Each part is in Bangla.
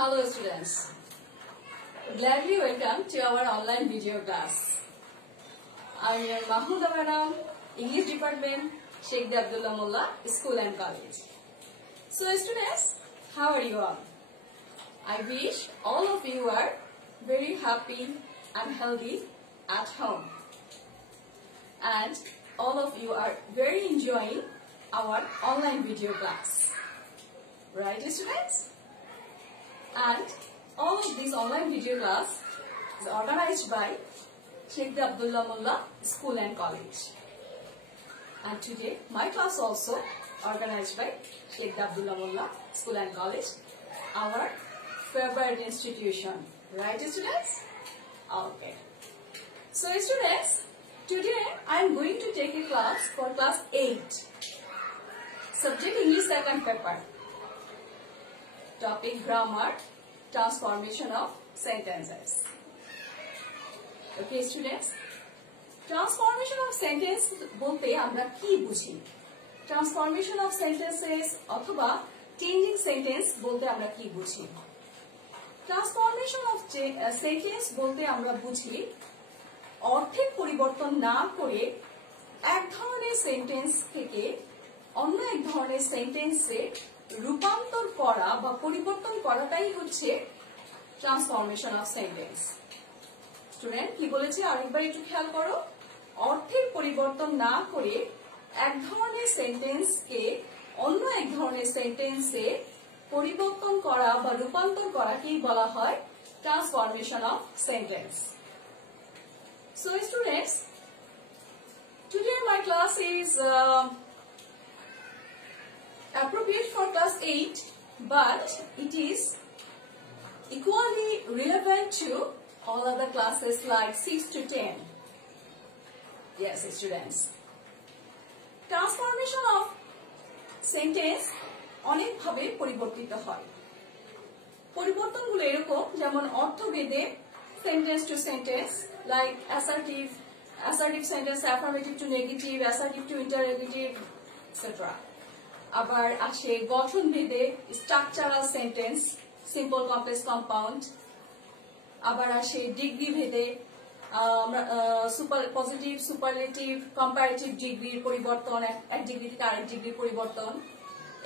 Hello students, gladly welcome to our online video class. I am Mahmouda Madam, English Department, Sheikh Abdullah Mullah, School and College. So students, how are you all? I wish all of you are very happy and healthy at home. And all of you are very enjoying our online video class. Right students? And all of this online video class is organized by Sheikh Abdullah Mullah School and College. And today my class also organized by Sheikh Abdullah Mullah School and College, our favorite institution. Right students? Okay. So students, today I am going to take a class for class 8. Subject English second paper. Topic grammar, transformation of sentences. Okay students, transformation of sentence bolte amra ki bujhi? Transformation of sentences othoba changing sentence bolte amra ki bujhi? Transformation of sentence bolte amra bujhi অর্থের পরিবর্তন না করে এক ধরনের সেন্টেন্স থেকে অন্য এক ধরনের সেন্টেন্সে রূপান্তর করা বা পরিবর্তন করাটাই হচ্ছে ট্রান্সফরমেশন অফ সেন্টেন্স। স্টুডেন্ট কি বলেছে আরেকবার একটু খেয়াল করো, অর্থের পরিবর্তন না করে এক ধরনের সেন্টেন্সকে অন্য এক ধরনের সেন্টেন্সে পরিবর্তন করা বা রূপান্তর করাকেই বলা হয় transformation of sentence. So students, today my class is appropriate for class 8, but it is equally relevant to all other classes like 6 to 10. Yes students, transformation of sentence অনেক ভাবে পরিবর্তিত হয়। পরিবর্তনগুলো এরকম যেমন অর্থভেদে sentence to sentence, like assertive sentence, affirmative to negative, assertive to interrogative, etc. আবার আসে গঠন ভেদে structural sentence, simple, complex, compound. আবার আসে ডিগ্রি ভেদে পজিটিভ, সুপারলেটিভ, কম্পারেটিভ ডিগ্রির পরিবর্তন, এক ডিগ্রি থেকে আরেক ডিগ্রির পরিবর্তন।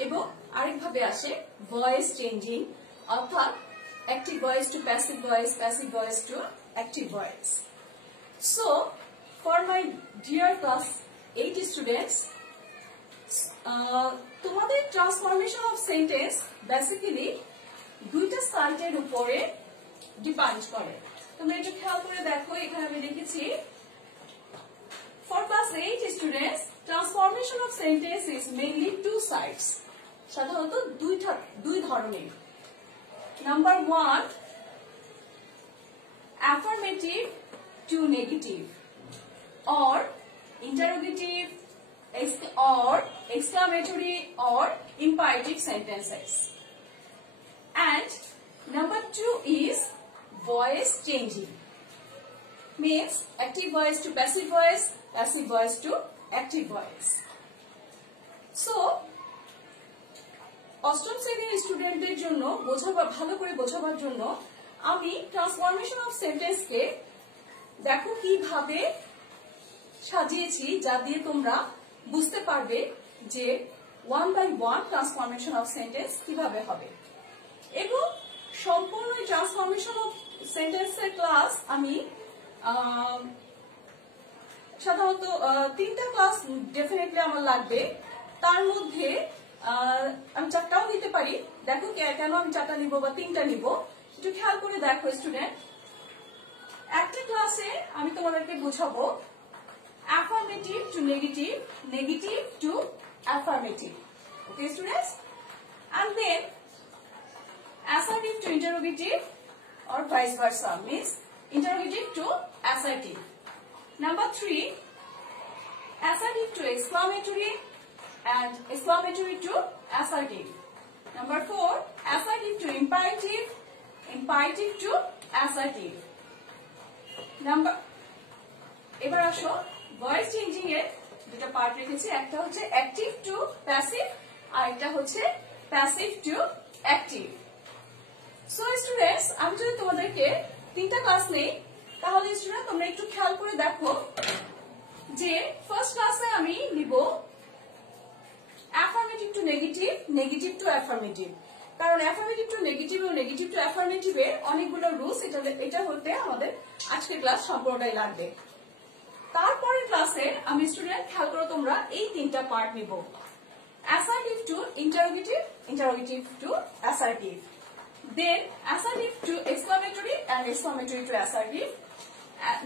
এবং আরেকভাবে আসে ভয়েস চেঞ্জিং, অর্থাৎ active voice to passive voice, passive voice to active voice. So, for my dear class 8 students, তোমাদের ট্রান্সফরমেশন অফ সেন্টেন্স বেসিক্যালি দুইটা সাইটের উপরে ডিপেন্ড করে। তোমরা একটু খেয়াল করে দেখো, এখানে আমি লিখেছি for class 8 students, transformation of sentence is mainly two sides. সাধারণত দুই ধরনের। Number 1, affirmative to negative, or interrogative, or exclamatory or imperative sentences. And number 2 is voice changing, means active voice to passive voice to active voice. So অষ্টম শ্রেণীর স্টুডেন্টদের জন্য ভালো করে বোঝাবার জন্য আমি ট্রান্সফরমেশন অফ সেন্টেন্সকে দেখো কিভাবে সাজিয়েছি, যা দিয়ে তোমরা বুঝতে পারবে যে one by one transformation of sentence কিভাবে হবে। এবং সম্পূর্ণ ট্রান্সফরমেশন অফ সেন্টেন্সের ক্লাস আমি সাধারণত 3টা ক্লাস ডেফিনেটলি আমার লাগবে। তার মধ্যে আমি 4টাও দিতে পারি। দেখো কেন আমি 4টা নিব বা 3টা নিব, একটু খেয়াল করে দেখো স্টুডেন্ট। একটা ক্লাসে আমি তোমাদেরকে বোঝাবো affirmative to negative, negative to affirmative. Okay students? and then assertive to interrogative or vice versa, means interrogative to assertive. Number 3, assertive to exclamatory and exclamatory to assertive. Number 4, assertive to imperative, imperative to assertive. এবার আসো ভয়েস চেঞ্জিং এর দুটো পার্ট রেখেছি, একটা হচ্ছে অ্যাক্টিভ টু প্যাসিভ আর একটা হচ্ছে passive to active. So students, আমি যদি তোমাদেরকে 3টা ক্লাস নেই, তাহলে স্টুডেন্ট তোমরা একটু খেয়াল করে দেখো যে ফার্স্ট ক্লাসে আমি নিব affirmative to negative, negative to affirmative. কারণ অ্যাফার্মেটিভ টু নেগেটিভ ও নেগেটিভ টু অ্যাফার্মেটিভের অনেকগুলো রুলস, এটা হতে আমাদের আজকের ক্লাস সম্পূর্ণটাই লাগবে। তারপরের ক্লাসে আমি স্টুডেন্ট খেয়াল করো তোমরা এই 3টা পার্ট নিব, assertive to interrogative, interrogative to assertive, then assertive to exclamatory and exclamatory to assertive,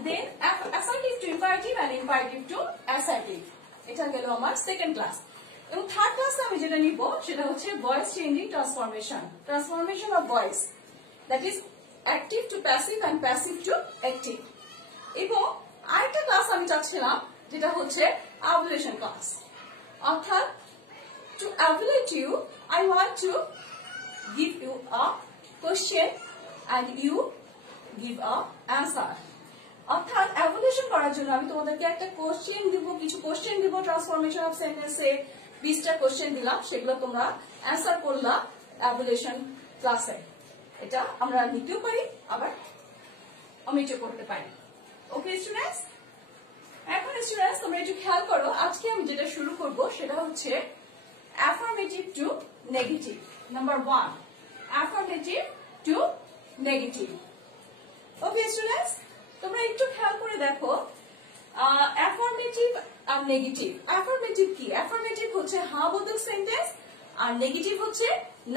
then assertive to imperative and imperative to assertive. এটা গেল আমার সেকেন্ড ক্লাস। এবং থার্ড ক্লাসে আমি যেটা নিব সেটা হচ্ছে voice changing transformation, transformation of voice, that is active to passive and passive to active. এবং আরেকটা ক্লাস আমি চাচ্ছিলাম যেটা হচ্ছে অ্যাভুলেশন ক্লাস, অর্থাৎ to evaluate you, I want to give you a question and you give a answer. অর্থাৎ evaluation করার জন্য আমি তোমাদেরকে একটা কোশ্চেন দিব, কিছু কোশ্চেন দিব ট্রান্সফরমেশন অফ সেন্টেন্সে, 20টা কোশ্চেন দিলাম, সেগুলো তোমরা অ্যান্সার করলা evaluation ক্লাসে। এটা আমরা নিতেও পারি, আবার অমিটও করতে পারি। ওকে স্টুডেন্টস, এখন স্টুডেন্টস তোমরা একটু খেয়াল করো, আজকে আমি যেটা শুরু করব সেটা হচ্ছে affirmative to negative. Number 1, affirmative to negative. Okay students, তোমরা একটু খেয়াল করে দেখো affirmative আর নেগেটিভ। affirmative কি? affirmative হচ্ছে হ্যাঁ বোধক সেন্টেন্স আর নেগেটিভ হচ্ছে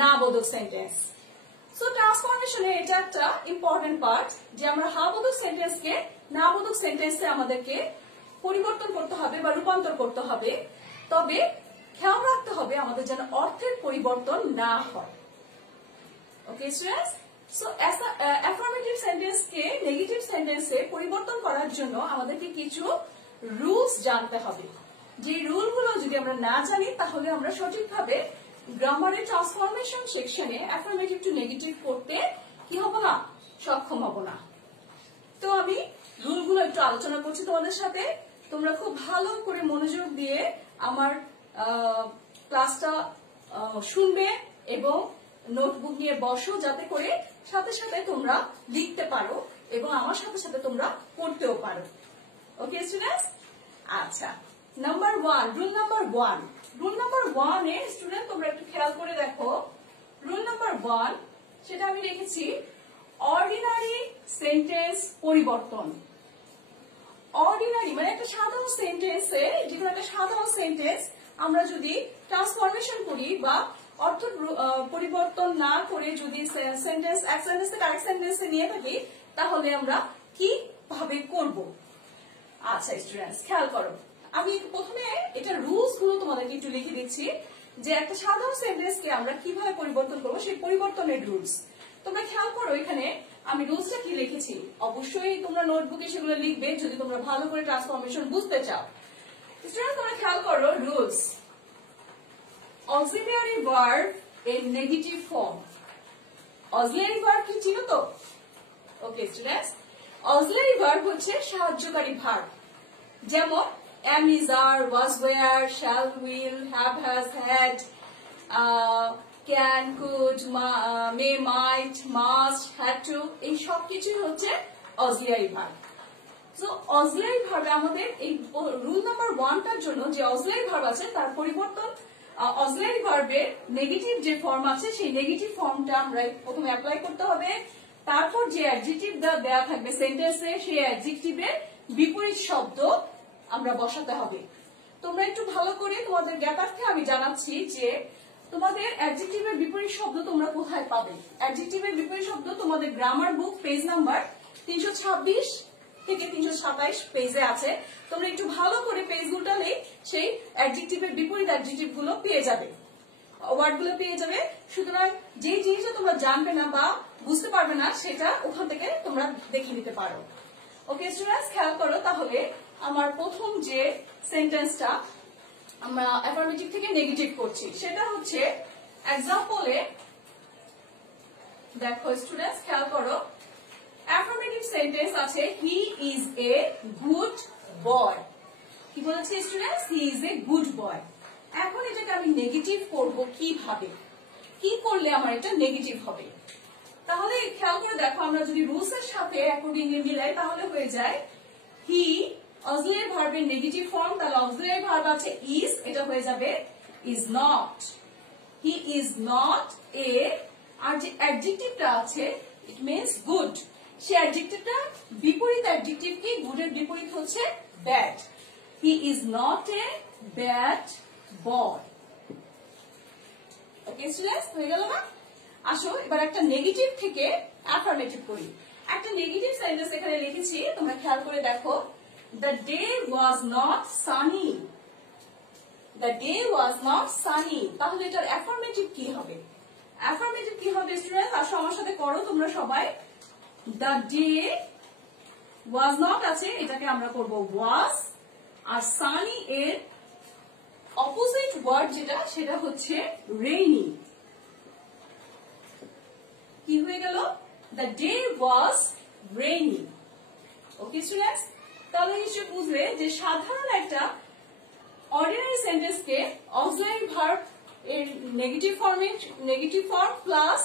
না বোধক সেন্টেন্স। সো ট্রান্সফরমেশনে এটা একটা ইম্পর্টেন্ট পার্ট যে আমরা হ্যাঁ বোধক সেন্টেন্সকে না বোধক সেন্টেন্সে আমাদেরকে পরিবর্তন করতে হবে বা রূপান্তর করতে হবে, তবে খেয়াল রাখতে হবে আমাদের যেন অর্থের পরিবর্তন না হয়। ওকে স্টুডেন্টস, সো অ্যাফার্মেটিভ সেন্টেন্সকে নেগেটিভ সেন্টেন্সে পরিবর্তন করার জন্য আমাদেরকে কিছু রুলস জানতে হবে। যে রুলগুলো যদি আমরা না জানি তাহলে আমরা সঠিকভাবে গ্রামারের ট্রান্সফরমেশন সেকশনে অ্যাফার্মেটিভ টু নেগেটিভ করতে কি হব না, সক্ষম হব না। তো আমি রুলগুলো একটু আলোচনা করছি তোমাদের সাথে, তোমরা খুব ভালো করে মনোযোগ দিয়ে আমার ক্লাসটা শুনবে এবং নোটবুক নিয়ে বসো, যাতে করে সাথে সাথে তোমরা লিখতে পারো এবং আমার সাথে সাথে তোমরা পড়তেও পারো। ওকে স্টুডেন্টস, আচ্ছা number 1, rule number 1। Rule number 1 a student তোমরা একটু খেয়াল করে দেখো, রুল নাম্বার 1 সেটা আমি রেখেছি অর্ডিনারি সেন্টেন্স পরিবর্তন। অর্ডিনারি মানে একটা সাধারণ সেন্টেন্সে, যেকোনো একটা সাধারণ সেন্টেন্স আমরা যদি ট্রান্সফরমেশন করি বা অর্থ পরিবর্তন না করে যদি সেন্টেন্স এক সেন্টেন্স থেকে আরেক সেন্টেন্সে নিয়ে থাকি, তাহলে আমরা কিভাবে করব? আচ্ছা স্টুডেন্টস খেয়াল করো, আমি প্রথমে এটা রুলস গুলো তোমাদেরকে একটু লিখে দিচ্ছি যে একটা সাধারণ সেন্টেন্সকে আমরা কিভাবে পরিবর্তন করবো, সেই পরিবর্তনের রুলস। তোমরা খেয়াল করো এখানে আমি রুলসটা কি লিখেছি, অবশ্যই তোমরা নোটবুকে সেগুলো লিখবে যদি তোমরা ভালো করে ট্রান্সফরমেশন বুঝতে চাও। স্টুডেন্ট তোমরা খেয়াল করো rules, auxiliary verb in negative form. Auxiliary verb কি চিনো তো? ওকে স্টুডেন্টস, অক্সিলিয়ারি ভার্ব হচ্ছে সাহায্যকারী ভার্ব, যেমন am, is, are, was, were, shall, will, have, has, had, can, could, may, might, must, had to, এই সব কিছুই হচ্ছে অক্সিলিয়ারি ভার্ব। সো অক্সিলিয়ারি ভার্বে আমাদের এই রুল নাম্বার 1টার জন্য যে অক্সিলিয়ারি ভার্ব আছে তার পরিবর্তন, অক্সিলিয়ারি ভার্বের নেগেটিভ যে ফর্ম আছে সেই নেগেটিভ ফর্মটা আমরা প্রথমে অ্যাপ্লাই করতে হবে। তারপর যে অ্যাডজেক্টিভ দেওয়া থাকবে সেন্টেন্সে সেই অ্যাডজেক্টিভের বিপরীত শব্দ আমরা বসাতে হবে। তোমরা একটু ভালো করে তোমাদের জ্ঞাতার্থে আমি জানাচ্ছি যে তোমাদের অ্যাডজেক্টিভের বিপরীত শব্দ তোমরা কোথায় পাবে। অ্যাডজেক্টিভের বিপরীত শব্দ তোমাদের গ্রামার বুক পেজ নাম্বার 326 থেকে 327 পেজে আছে। তোমরা একটু ভালো করে পেজ উল্টালে সেই অ্যাডজেক্টিভের বিপরীত অ্যাডজেক্টিভ গুলো পেয়ে যাবে, ওয়ার্ড গুলো পেয়ে যাবে। সুতরাং যে জিনিসটা তোমরা জানবে না বা বুঝতে পারবে না সেটা ওখান থেকে তোমরা দেখে নিতে পারো। ওকে স্টুডেন্টস খেয়াল করো, তাহলে আমার প্রথম যে সেন্টেন্সটা আমরা অ্যাফার্মেটিভ থেকে নেগেটিভ করছি সেটা হচ্ছে এক্সাম্পলে দেখো স্টুডেন্টস খেয়াল করো, অ্যাফার্মেটিভ সেন্টেন্স আছে he is a good boy. কি বলেছে students? He is a good boy. এখন এটাকে আমি নেগেটিভ করব কিভাবে, কি করলে আমার এটা নেগেটিভ হবে? তাহলে খেয়াল করে দেখো, আমরা যদি রুলস এর সাথে অ্যাকর্ডিংলি মিলাই তাহলে হয়ে যায় হি অক্সিলারি ভার্বের নেগেটিভ ফর্ম, তাহলে অক্সিলারি ভার্ব আছে ইজ, এটা হয়ে যাবে is not. He is not a, আর যে অ্যাডজেক্টিভটা আছে ইট মিন্স গুড, সেই অ্যাডজেক্টিভটা বিপরীত অ্যাডজেক্টিভ কি, গুডের বিপরীত হচ্ছে bad. He is not a bad boy. Okay students, হয়ে গেল না? আসো এবার একটা নেগেটিভ থেকে অ্যাফার্মেটিভ করি। একটা নেগেটিভ সেন্টেন্স এখানে লিখেছি, তোমরা খেয়াল করে দেখো। The day was not sunny. The day was not sunny. তাহলে এটার অ্যাফার্মেটিভ কি হবে? অ্যাফার্মেটিভ কি হবে স্টুডেন্টস? আসো আমার সাথে করো তোমরা সবাই। The day was not আছে, এটাকে আমরা করব was, আর sunny এর অপোজিট ওয়ার্ড যেটা সেটা হচ্ছে rainy। কি হয়ে গেল? The day was rainy. Okay students, তাহলে নিশ্চয়ই বুঝলে যে সাধারণ একটা অর্ডিনারি সেন্টেন্সকে অক্সিলারি ভার্ব এর নেগেটিভ ফর্ম প্লাস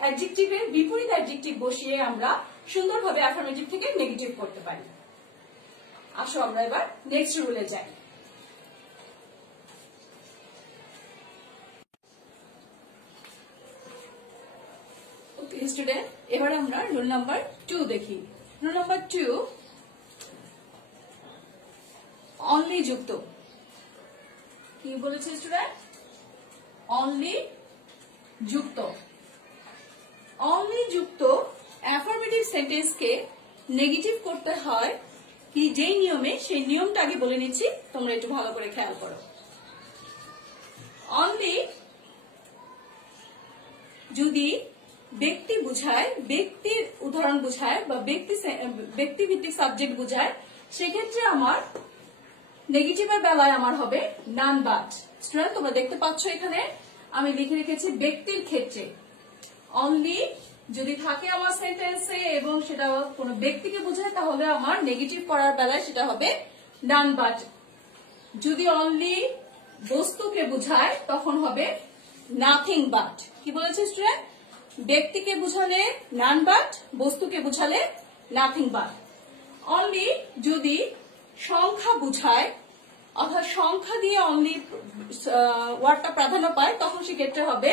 অ্যাডজেক্টিভের বিপরীত অ্যাডজেক্টিভ বসিয়ে আমরা সুন্দরভাবে অ্যাফার্মেটিভ থেকে নেগেটিভ করতে পারি। আসো আমরা এবার নেক্সট রুলে যাই। ওকে স্টুডেন্ট, এবার আমরা রুল নাম্বার 2 দেখি। রুল নাম্বার 2, অনলি যুক্ত। কি বলেছে স্টুডেন্ট? অনলি যুক্ত। অনলি যুক্ত অ্যাফার্মেটিভ সেন্টেন্সকে নেগেটিভ করতে হয় কি যেই নিয়মে, সেই নিয়মটা আগে বলে নিচ্ছি, তোমরা একটু ভালো করে খেয়াল করো। অনলি যদি ব্যক্তি বুঝায়, ব্যক্তির উদাহরণ বুঝায় বা ব্যক্তি ভিত্তিক সাবজেক্ট বুঝায়, সেক্ষেত্রে আমার নেগেটিভের বেলায় আমার হবে নান বাট। স্টুডেন্ট তোমরা দেখতে পাচ্ছ এখানে আমি লিখে রেখেছি ব্যক্তির ক্ষেত্রে অনলি যদি থাকে আমার সেন্টেন্সে এবং সেটা কোনো ব্যক্তিকে বোঝায় তাহলে আমার নেগেটিভ করার বেলায় সেটা হবে নান বাট। যদি অনলি বস্তুকে বোঝায় তখন হবে নাথিং বাট। কি বলেছে স্টুডেন্ট? ব্যক্তিকে বুঝালে নান বাট, বস্তুকে বুঝালে নাথিং বাট। অনলি যদি সংখ্যা বুঝায়, অর্থাৎ সংখ্যা দিয়ে অনলি ওয়ার্ডটা প্রাধান্য পায়, তখন সেক্ষেত্রে হবে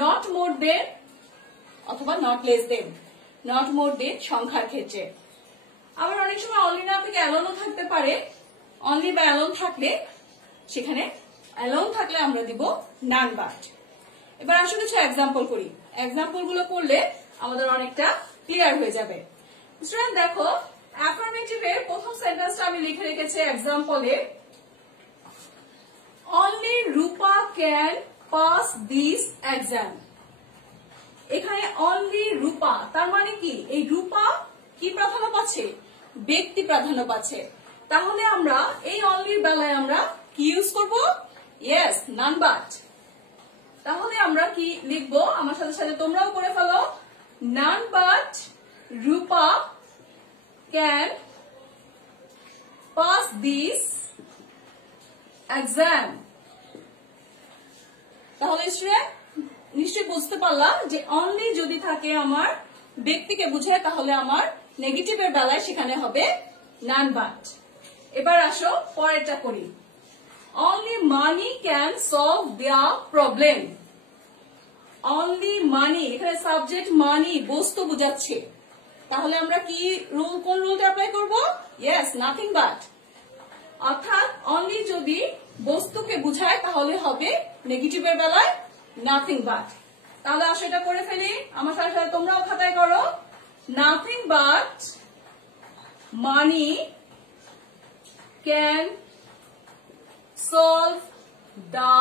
নট মোর দেন অথবা not less than. Not more than সংখ্যার ক্ষেত্রে। আবার অনেক সময় অনলি না থেকে অ্যালোনও থাকতে পারে। অনলি বা অ্যালোন থাকলে সেখানে অ্যালোন থাকলে আমরা দিব নান বাট। এবার আসলে কিছু এক্সাম্পল করি, এক্সাম্পল গুলো করলে আমাদের অনেকটা ক্লিয়ার হয়ে যাবে। স্টুডেন্ট দেখো, অ্যাফার্মেটিভের প্রথম সেন্টেন্সটা আমি লিখে রেখেছি এক্সাম্পলে, only Rupa can pass this exam. এখানে অনলি রূপা, তার মানে কি এই রূপা কি প্রাধান্য পাচ্ছে? ব্যক্তি প্রাধান্য পাচ্ছে। তাহলে আমরা এই অনলির বেলায় আমরা কি ইউজ করব? Yes, none but. তাহলে আমরা কি লিখবো? আমার সাথে সাথে তোমরাও করে ফেলো, none but Rupa can pass this exam. তাহলে স্টুডেন্ট নিশ্চয়ই বুঝতে পারলাম যে অনলি যদি থাকে আমার ব্যক্তিকে বুঝায় তাহলে আমার নেগেটিভের বেলায় সেখানে হবে নান বাট। এবার আসো পরেরটা করি, only money can solve their problem. Only money, এখানে সাবজেক্ট মানি, বস্তু বুঝাচ্ছে। তাহলে আমরা কি রুল, কোন রুলটা অ্যাপ্লাই করব? Yes, nothing but. অর্থাৎ অনলি যদি বস্তুকে বুঝায় তাহলে হবে নেগেটিভের বেলায় নাথিং বাট। তাহলে আসো এটা করে ফেলি, আমার সাথে সাথে তোমরাও খাতায় করো, nothing but money can solve the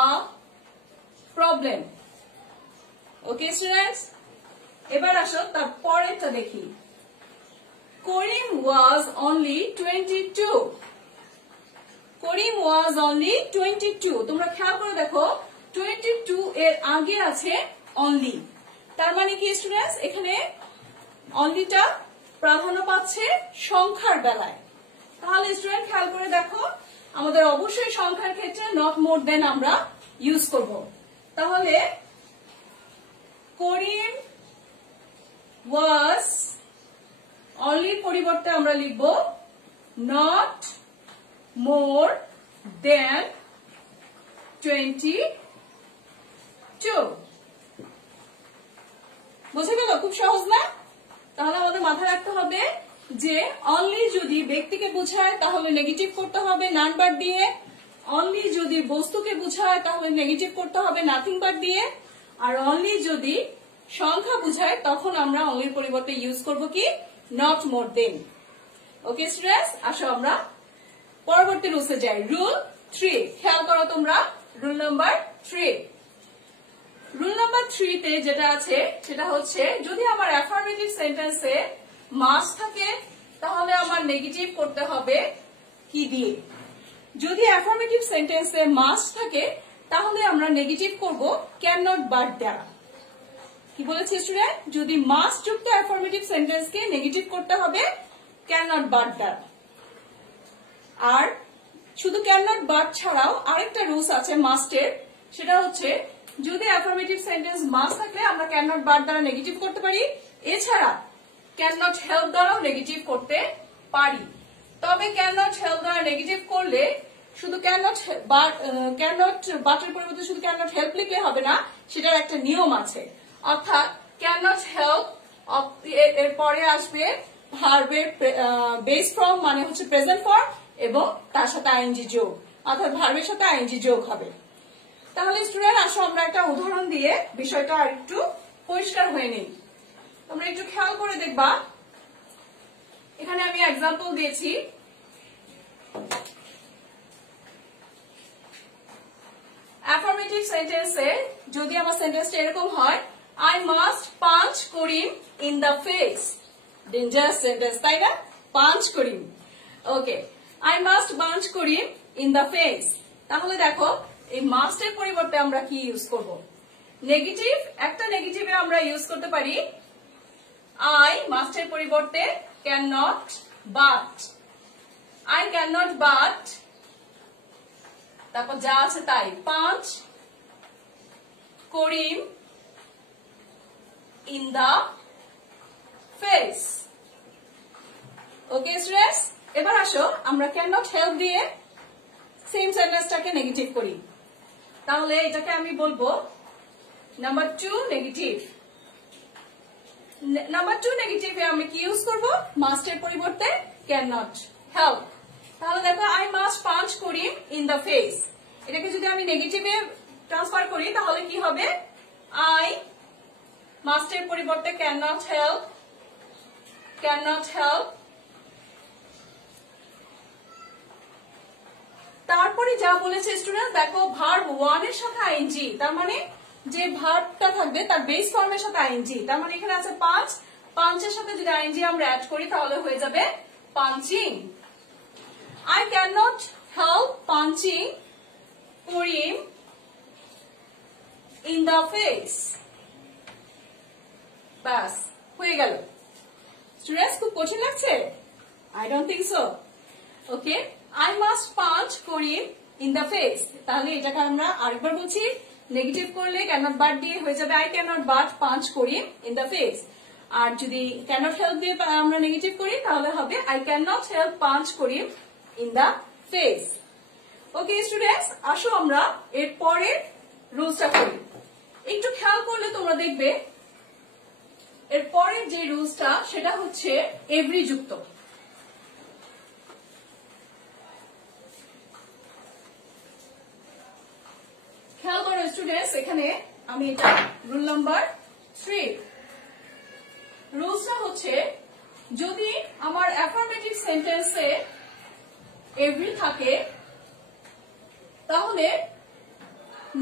problem. Okay students, এবার আসো তার পরেরটা দেখি, করিম was only 22। Karim was only 22। তোমরা খেয়াল করে দেখো 22 এর আগে আছে অনলি, তার মানে কি স্টুডেন্টস এখানে অনলিটা প্রাধান্য পাচ্ছে সংখ্যার বেলায়। তাহলে স্টুডেন্ট খেয়াল করে দেখো আমাদের অবশ্যই সংখ্যার ক্ষেত্রে নট মোর দেন আমরা ইউজ করব। তাহলে করিম ওয়াজ অনলি পরিবর্তে আমরা লিখব নট মোর দেন 22। বুঝে গেল? খুব সহজ না? তাহলে আমাদের মাথায় রাখতে হবে যে অনলি যদি ব্যক্তিকে বোঝায় তাহলে নেগেটিভ করতে হবে নান বার দিয়ে, অনলি যদি বস্তুকে বোঝায় তাহলে নেগেটিভ করতে হবে নাথিং বার দিয়ে, আর অনলি যদি সংখ্যা বোঝায় তখন আমরা অনলির পরিবর্তে ইউজ করব কি not more then. Okay students, আসো আমরা পরবর্তী রুলসে যাই। রুল 3, খেয়াল করো তোমরা রুল নাম্বার 3। রুল নাম্বার 3 তে যেটা আছে সেটা হচ্ছে যদি আমার অ্যাফার্মেটিভ সেন্টেন্সে মাস থাকে তাহলে আমার নেগেটিভ করতে হবে কি দিয়ে? যদি অ্যাফার্মেটিভ সেন্টেন্সে মাস থাকে তাহলে আমরা নেগেটিভ করব ক্যান নট বাট দ্বারা। কি বলেছি স্টুডেন্ট? যদি মাস যুক্ত অ্যাফার্মেটিভ সেন্টেন্সকে নেগেটিভ করতে হবে ক্যান নট বাট দ্বারা। আর শুধু ক্যান নট বাট ছাড়াও আরেকটা রুলস আছে মাস্টের, সেটা হচ্ছে যদি অ্যাফার্মেটিভ সেন্টেন্স মাস থাকলে আমরা ক্যান নট বাট দ্বারা নেগেটিভ করতে পারি, এছাড়া ক্যান নট হেল্প দ্বারাও নেগেটিভ করতে পারি। তবে ক্যান নট হেল্প দ্বারা নেগেটিভ করলে শুধু ক্যান নট বাটের পরিবর্তে শুধু ক্যান নট হেল্প লিখলে হবে না, সেটার একটা নিয়ম আছে। অর্থাৎ ক্যান নট হেল্প এর পরে আসবে ভার্বের বেস ফর্ম মানে হচ্ছে প্রেজেন্ট ফর্ম এবং তার সাথে আইএনজি যোগ, অর্থাৎ ভার্বের সাথে আইএনজি যোগ হবে। তাহলে স্টুডেন্ট আসো আমরা একটা উদাহরণ দিয়ে বিষয়টা আরেকটু পরিষ্কার হয়ে নেই। তোমরা একটু খেয়াল করে দেখবা, এখানে আমি এক্সাম্পল দিয়েছি। অ্যাফার্মেটিভ সেন্টেন্সে যদি আমার সেন্টেন্সটা এরকম হয়, I must punch Karim in the face. Dangerous sentence, তাই না? Punch Karim. Okay, I must punch Karim in the face. তাহলে দেখো এই মাস্টের পরিবর্তে আমরা কি ইউজ করব? নেগেটিভ। একটা নেগেটিভে আমরা ইউজ করতে পারি আই মাস্টের পরিবর্তে can not but. I can not but, তারপর যা আছে তাই, punch Karim in the face. Okay students, এবার আসো আমরা ক্যান নট হেল্প দিয়ে সেম সেন্টেন্সটাকে নেগেটিভ করি। তাহলে এটাকে আমি বলবো নাম্বার 2 নেগেটিভ। নাম্বার 2 নেগেটিভে আমি কি ইউজ করব? মাস্টের পরিবর্তে ক্যান নট হেল্প। তাহলে দেখো I must punch Karim in the face, এটাকে যদি আমি নেগেটিভে ট্রান্সফার করি তাহলে কি হবে? আই মাস্টের পরিবর্তে can not help, can not help. তারপরে যা বলেছে স্টুডেন্ট দেখো ভার্ব 1 এর সাথে আইএনজি, তার মানে যে ভার্বটা থাকবে তার বেস ফর্মের সাথে আইএনজি। তার মানে এখানে আছে পাঞ্চ, পাঞ্চের সাথে যদি আইএনজি আমরা অ্যাড করি তাহলে হয়ে যাবে punching. I can not help punching Karim in the face. ব্যাস, হয়ে গেল। স্টুডেন্টস খুব কঠিন লাগছে? I don't think so. Okay, I must punch Karim in the face। তাহলে এটাকে আমরা আরেকবার বলছি, নেগেটিভ করলে cannot but দিয়ে হয়ে যাবে I cannot but punch Karim in the face। আর যদি cannot help দিয়ে আমরা নেগেটিভ করি তাহলে হবে I cannot help punch Karim in the face। Okay students, আসো আমরা এর পরের রুলসটা করি। একটু খেয়াল করলে তোমরা দেখবে এর পরের যে রুলসটা সেটা হচ্ছে এভরি যুক্ত। খেয়াল করো স্টুডেন্টস, এখানে আমি এটা রুল নাম্বার 3। রুলসটা হচ্ছে যদি আমার অ্যাফার্মেটিভ সেন্টেন্সে এভরি থাকে তাহলে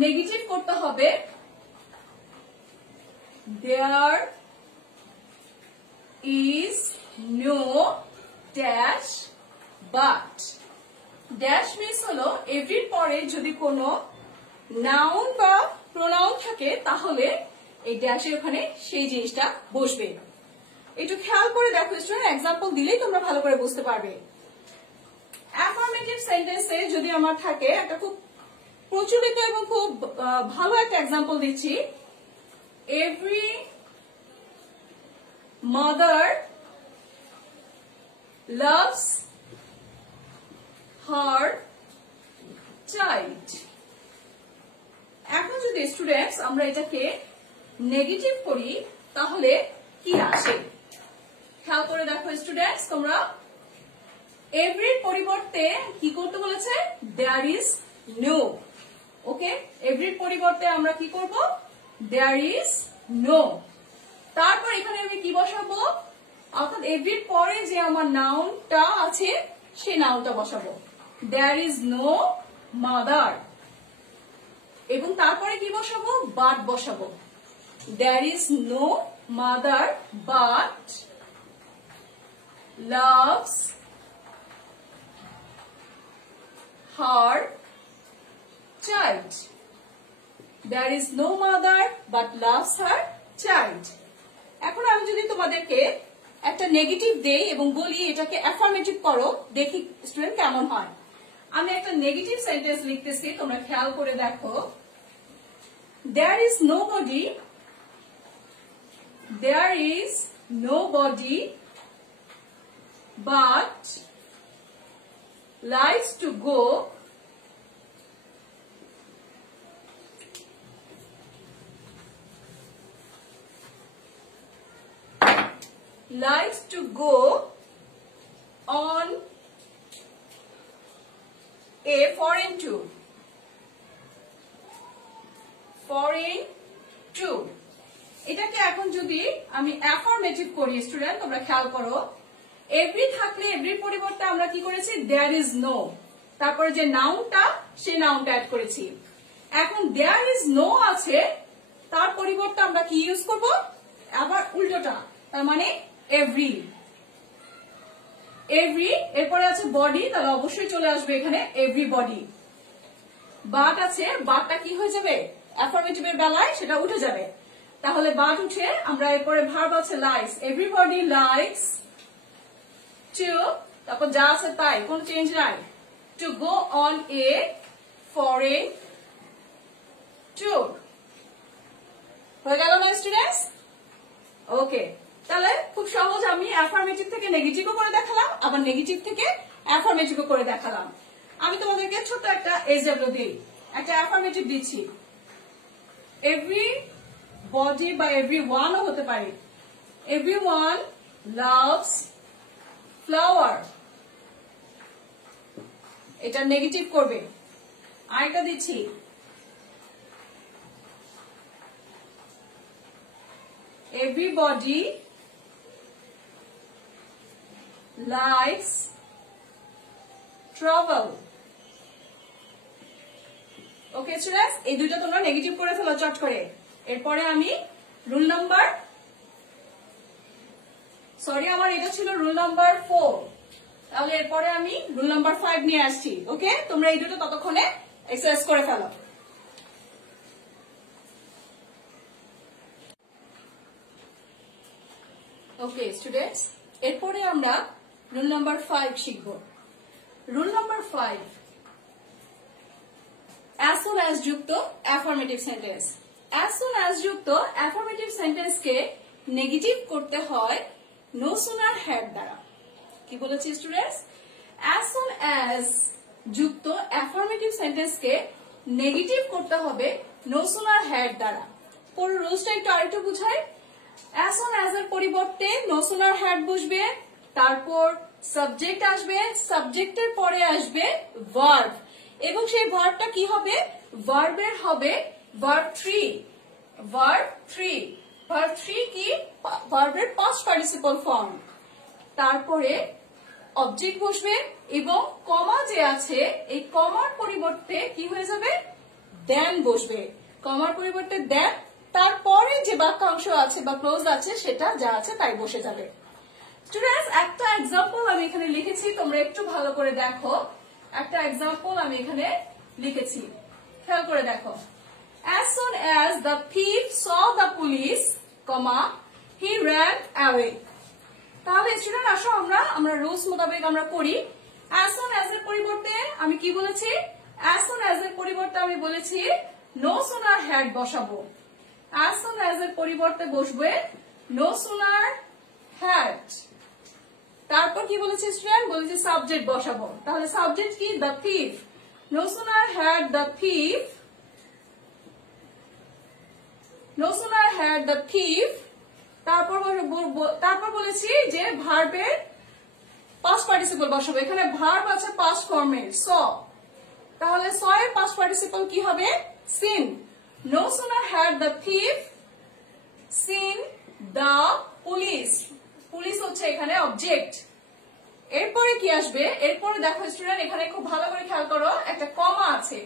নেগেটিভ করতে হবে there is no dash but. Dash means হলো এভরির পরে যদি কোনো নাউন বা প্রোনাউন থাকে তাহলে এই ড্যাশের ওখানে সেই জিনিসটা বসবে। একটু খেয়াল করে দেখো স্টুডেন্ট, এক্সাম্পল দিলেই তোমরা ভালো করে বুঝতে পারবে। অ্যাফার্মেটিভ সেন্টেন্সে যদি আমার থাকে একটা খুব প্রচলিত এবং খুব ভালো একটা এক্সাম্পল দিচ্ছি, every mother loves her child. এখন যদি স্টুডেন্টস আমরা এটাকে নেগেটিভ করি তাহলে কি আসে খেয়াল করে দেখো স্টুডেন্টস তোমরা এভরির পরিবর্তে কি করতে বলেছে দেয়ার ইজ নো ওকে এভরির পরিবর্তে আমরা কি করব দেয়ার ইজ নো তারপর এখানে আমি কি বসাবো অর্থাৎ এভরির পরে যে আমার নাউনটা আছে সেই নাউনটা বসাবো দেয়ার ইজ নো মাদার এবং তারপরে কি বসাবো বাট বসাবো there is no mother but loves her child. There is no mother but loves her child. এখন আমি যদি তোমাদেরকে একটা নেগেটিভ দেই এবং বলি এটাকে অ্যাফার্মেটিভ করো দেখি স্টুডেন্ট কেমন হয় আমি একটা নেগেটিভ সেন্টেন্স লিখতেছি তোমরা খেয়াল করে দেখো There is nobody but likes to go on a foreign tour. এটাকে এখন যদি আমি অ্যাফার্মেটিভ করি স্টুডেন্ট তোমরা খেয়াল করো এভরি থাকলে এভরির পরিবর্তে আমরা কি করেছি দেয়ার ইজ নো তারপরে যে নাউনটা সেই নাউনটা অ্যাড করেছি এখন দেয়ার ইজ নো আছে তার পরিবর্তে আমরা কি ইউজ করব আবার উল্টোটা তার মানে এভরি এরপরে আছে বডি তাহলে অবশ্যই চলে আসবে এখানে এভরিবডি বাট আছে বাটটা কি হয়ে যাবে অ্যাফার্মেটিভের বেলায় সেটা উঠে যাবে তাহলে বাট উঠে আমরা এরপরে ভার্ব আছে লাইকস এভরিবডি লাইকস টু তারপর যা আছে তাই কোনো চেঞ্জ নাই to go on a foreign tour হয়ে গেল না স্টুডেন্টস ওকে তাহলে খুব সহজ আমি অ্যাফার্মেটিভ থেকে নেগেটিভও করে দেখালাম আবার নেগেটিভ থেকে অ্যাফার্মেটিভও করে দেখালাম আমি তোমাদেরকে ছোট একটা এক্সাম্পল দিই একটা অ্যাফার্মেটিভ দিচ্ছি এভরি বডি বা এভরি ওয়ানও হতে পারে এভরি ওয়ান লাভস ফ্লাওয়ার এটা নেগেটিভ করবে আরেকটা দিচ্ছি everybody likes travel okay students এই দুইটা তোমরা নেগেটিভ করে ফেলো চট করে এরপরে আমি রুল নাম্বার আমার এটা ছিল রুল নাম্বার 4 তাহলে এরপরে আমি রুল নাম্বার 5 নিয়ে আসছি ওকে তোমরা এই দুটো ততক্ষণে এক্সারসাইজ করে ফেলো ওকে স্টুডেন্টস এরপরে আমরা রুল নাম্বার 5 শিখব rule number 5 as soon as যুক্ত affirmative sentence as soon as যুক্ত অ্যাফার্মেটিভ সেন্টেন্সকে নেগেটিভ করতে হয় no sooner had দ্বারা কি বলেছি স্টুডেন্টস as soon as যুক্ত অ্যাফার্মেটিভ সেন্টেন্সকে নেগেটিভ করতে হবে no sooner had দ্বারা পুরো রুলসটা একটু আরেকটু বুঝাই as soon as এর পরিবর্তে no sooner had বসবে তারপর সাবজেক্ট আসবে সাবজেক্টের পরে আসবে ভার্ব এবং সেই ভার্বটা কি হবে ভার্বের হবে ভার্ব 3 কি ভার্বের পাস্ট পার্টিসিপল ফর্ম তারপরে অবজেক্ট বসবে এবং কমা যে আছে এই কমার পরিবর্তে কি হয়ে যাবে দেন বসবে কমার পরিবর্তে দেন তারপরে যে বাক্যাংশ আছে বা ক্লোজ আছে সেটা যা আছে তাই বসে যাবে স্টুডেন্টস একটা এক্সাম্পল আমি এখানে লিখেছি তোমরা একটু ভালো করে দেখো একটা এক্সাম্পল আমি এখানে লিখেছি খেয়াল করে দেখো as soon as the thief saw the police he ran away তাহলে স্টুডেন্ট আসো আমরা রুলস মোতাবেক আমরা করি as soon as এর পরিবর্তে আমি কি বলেছি as soon as এর পরিবর্তে আমি বলেছি no sooner had বসাবো as soon as এর পরিবর্তে বসবে no sooner had। তারপর কি বলেছে স্টুডেন্ট, বলেছে সাবজেক্ট বসাবো। তাহলে সাবজেক্ট কি, the thief। no sooner had the thief, no sooner had the thief। তারপর বলেছি যে ভার্বের পাস্ট পার্টিসিপল বসাবো। এখানে ভার্ব আছে পাস্ট ফর্মের saw, তাহলে saw এর পাস্ট পার্টিসিপল কি হবে, seen। no sooner had the thief seen the police। Police হচ্ছে এখানে অবজেক্ট। এরপরে কি আসবে, এরপরে দেখো স্টুডেন্ট এখানে খুব ভালো করে খেয়াল করো, একটা কমা আছে,